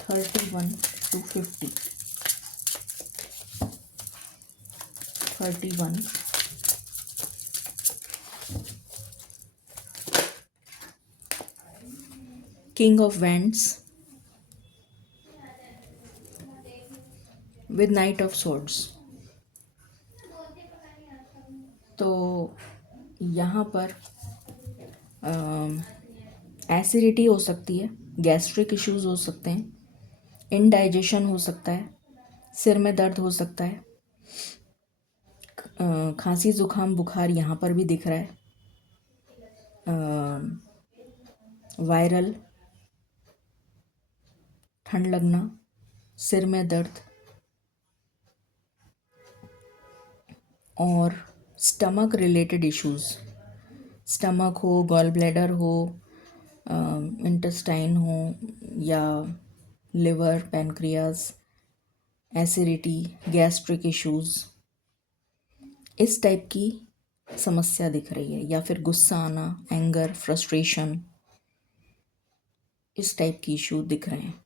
31 to 50, 31, king of wands with night of swords. तो यहाँ पर एसिडिटी हो सकती है, गैस्ट्रिक इश्यूज हो सकते हैं, इनडाइजेशन हो सकता है, सिर में दर्द हो सकता है, खांसी, जुकाम, बुखार यहाँ पर भी दिख रहा है, वायरल, ठंड लगना, सिर में दर्द, और स्टमक रिलेटेड इश्यूज, स्टमक हो, गॉल ब्लैडर हो, इंटेस्टाइन हो, या liver, pancreas, acidity, gastric issues, इस टाइप की समस्या दिख रही है। या फिर गुस्सा आना, एंगर, फ्रस्ट्रेशन, इस टाइप की इशू दिख रहे हैं।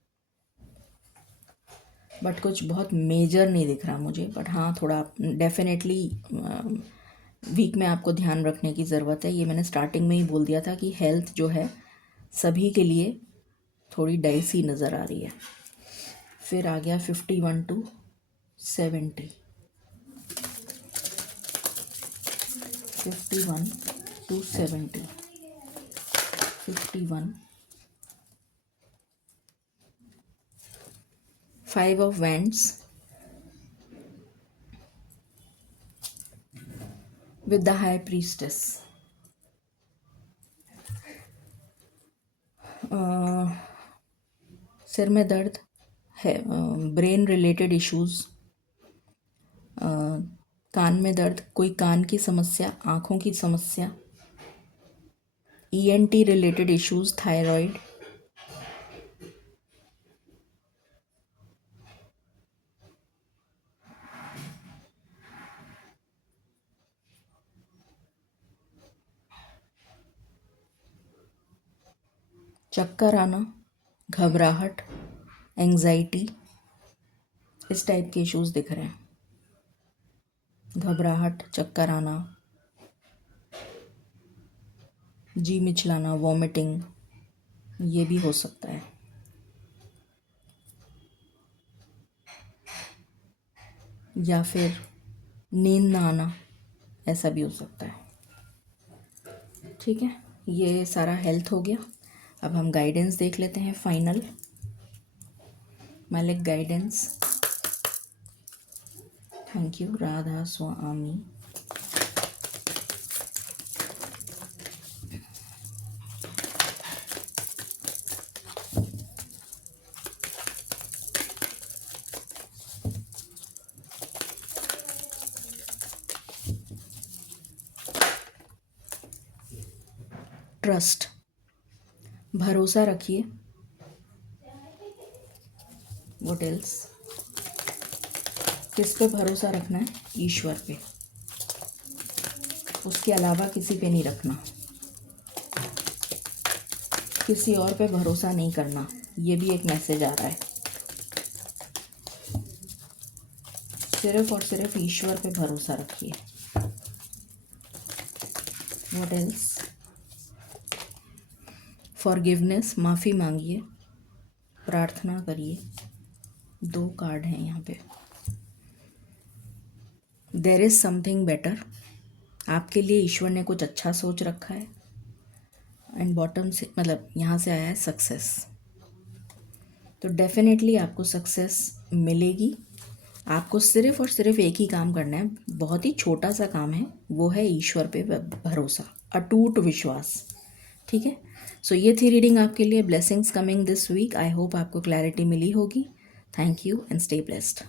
बट कुछ बहुत मेजर नहीं दिख रहा मुझे। बट हाँ, थोड़ा डेफिनेटली वीक में आपको ध्यान रखने की ज़रूरत है। ये मैंने स्टार्टिंग में ही बोल दिया था कि हेल्थ जो है सभी के लिए थोड़ी डाइसी नज़र आ रही है। फिर आ गया 51 to 70, 51 to 70, 51, 5 of wands with the high priestess, सिर में दर्द है, ब्रेन रिलेटेड इश्यूज़, कान में दर्द, कोई कान की समस्या, आँखों की समस्या, ENT रिलेटेड इश्यूज़, थायराइड, चक्कर आना, घबराहट, एंजाइटी, इस टाइप के इश्यूज़ दिख रहे हैं। घबराहट, चक्कर आना, जी मिचलाना, वॉमिटिंग, ये भी हो सकता है। या फिर नींद ना आना, ऐसा भी हो सकता है। ठीक है, ये सारा हेल्थ हो गया। अब हम गाइडेंस देख लेते हैं फाइनल। मालिक guidance, thank you Radha Swami. Trust, भरोसा रखिए। व्हाट एल्स, किस पे भरोसा रखना है? ईश्वर पे, उसके अलावा किसी पे नहीं रखना, किसी और पे भरोसा नहीं करना। ये भी एक मैसेज आ रहा है। सिर्फ और सिर्फ ईश्वर पे भरोसा रखिए। व्हाट एल्स, फॉरगिवनेस, माफ़ी मांगिए, प्रार्थना करिए। 2 कार्ड हैं यहाँ पे। देयर इज़ समथिंग बेटर, आपके लिए ईश्वर ने कुछ अच्छा सोच रखा है। एंड बॉटम से मतलब यहाँ से आया है सक्सेस, तो डेफिनेटली आपको सक्सेस मिलेगी। आपको सिर्फ और सिर्फ एक ही काम करना है, बहुत ही छोटा सा काम है, वो है ईश्वर पे भरोसा, अटूट विश्वास। ठीक है, सो ये थी रीडिंग आपके लिए। Blessings coming this week. I hope आपको क्लैरिटी मिली होगी। Thank you and stay blessed.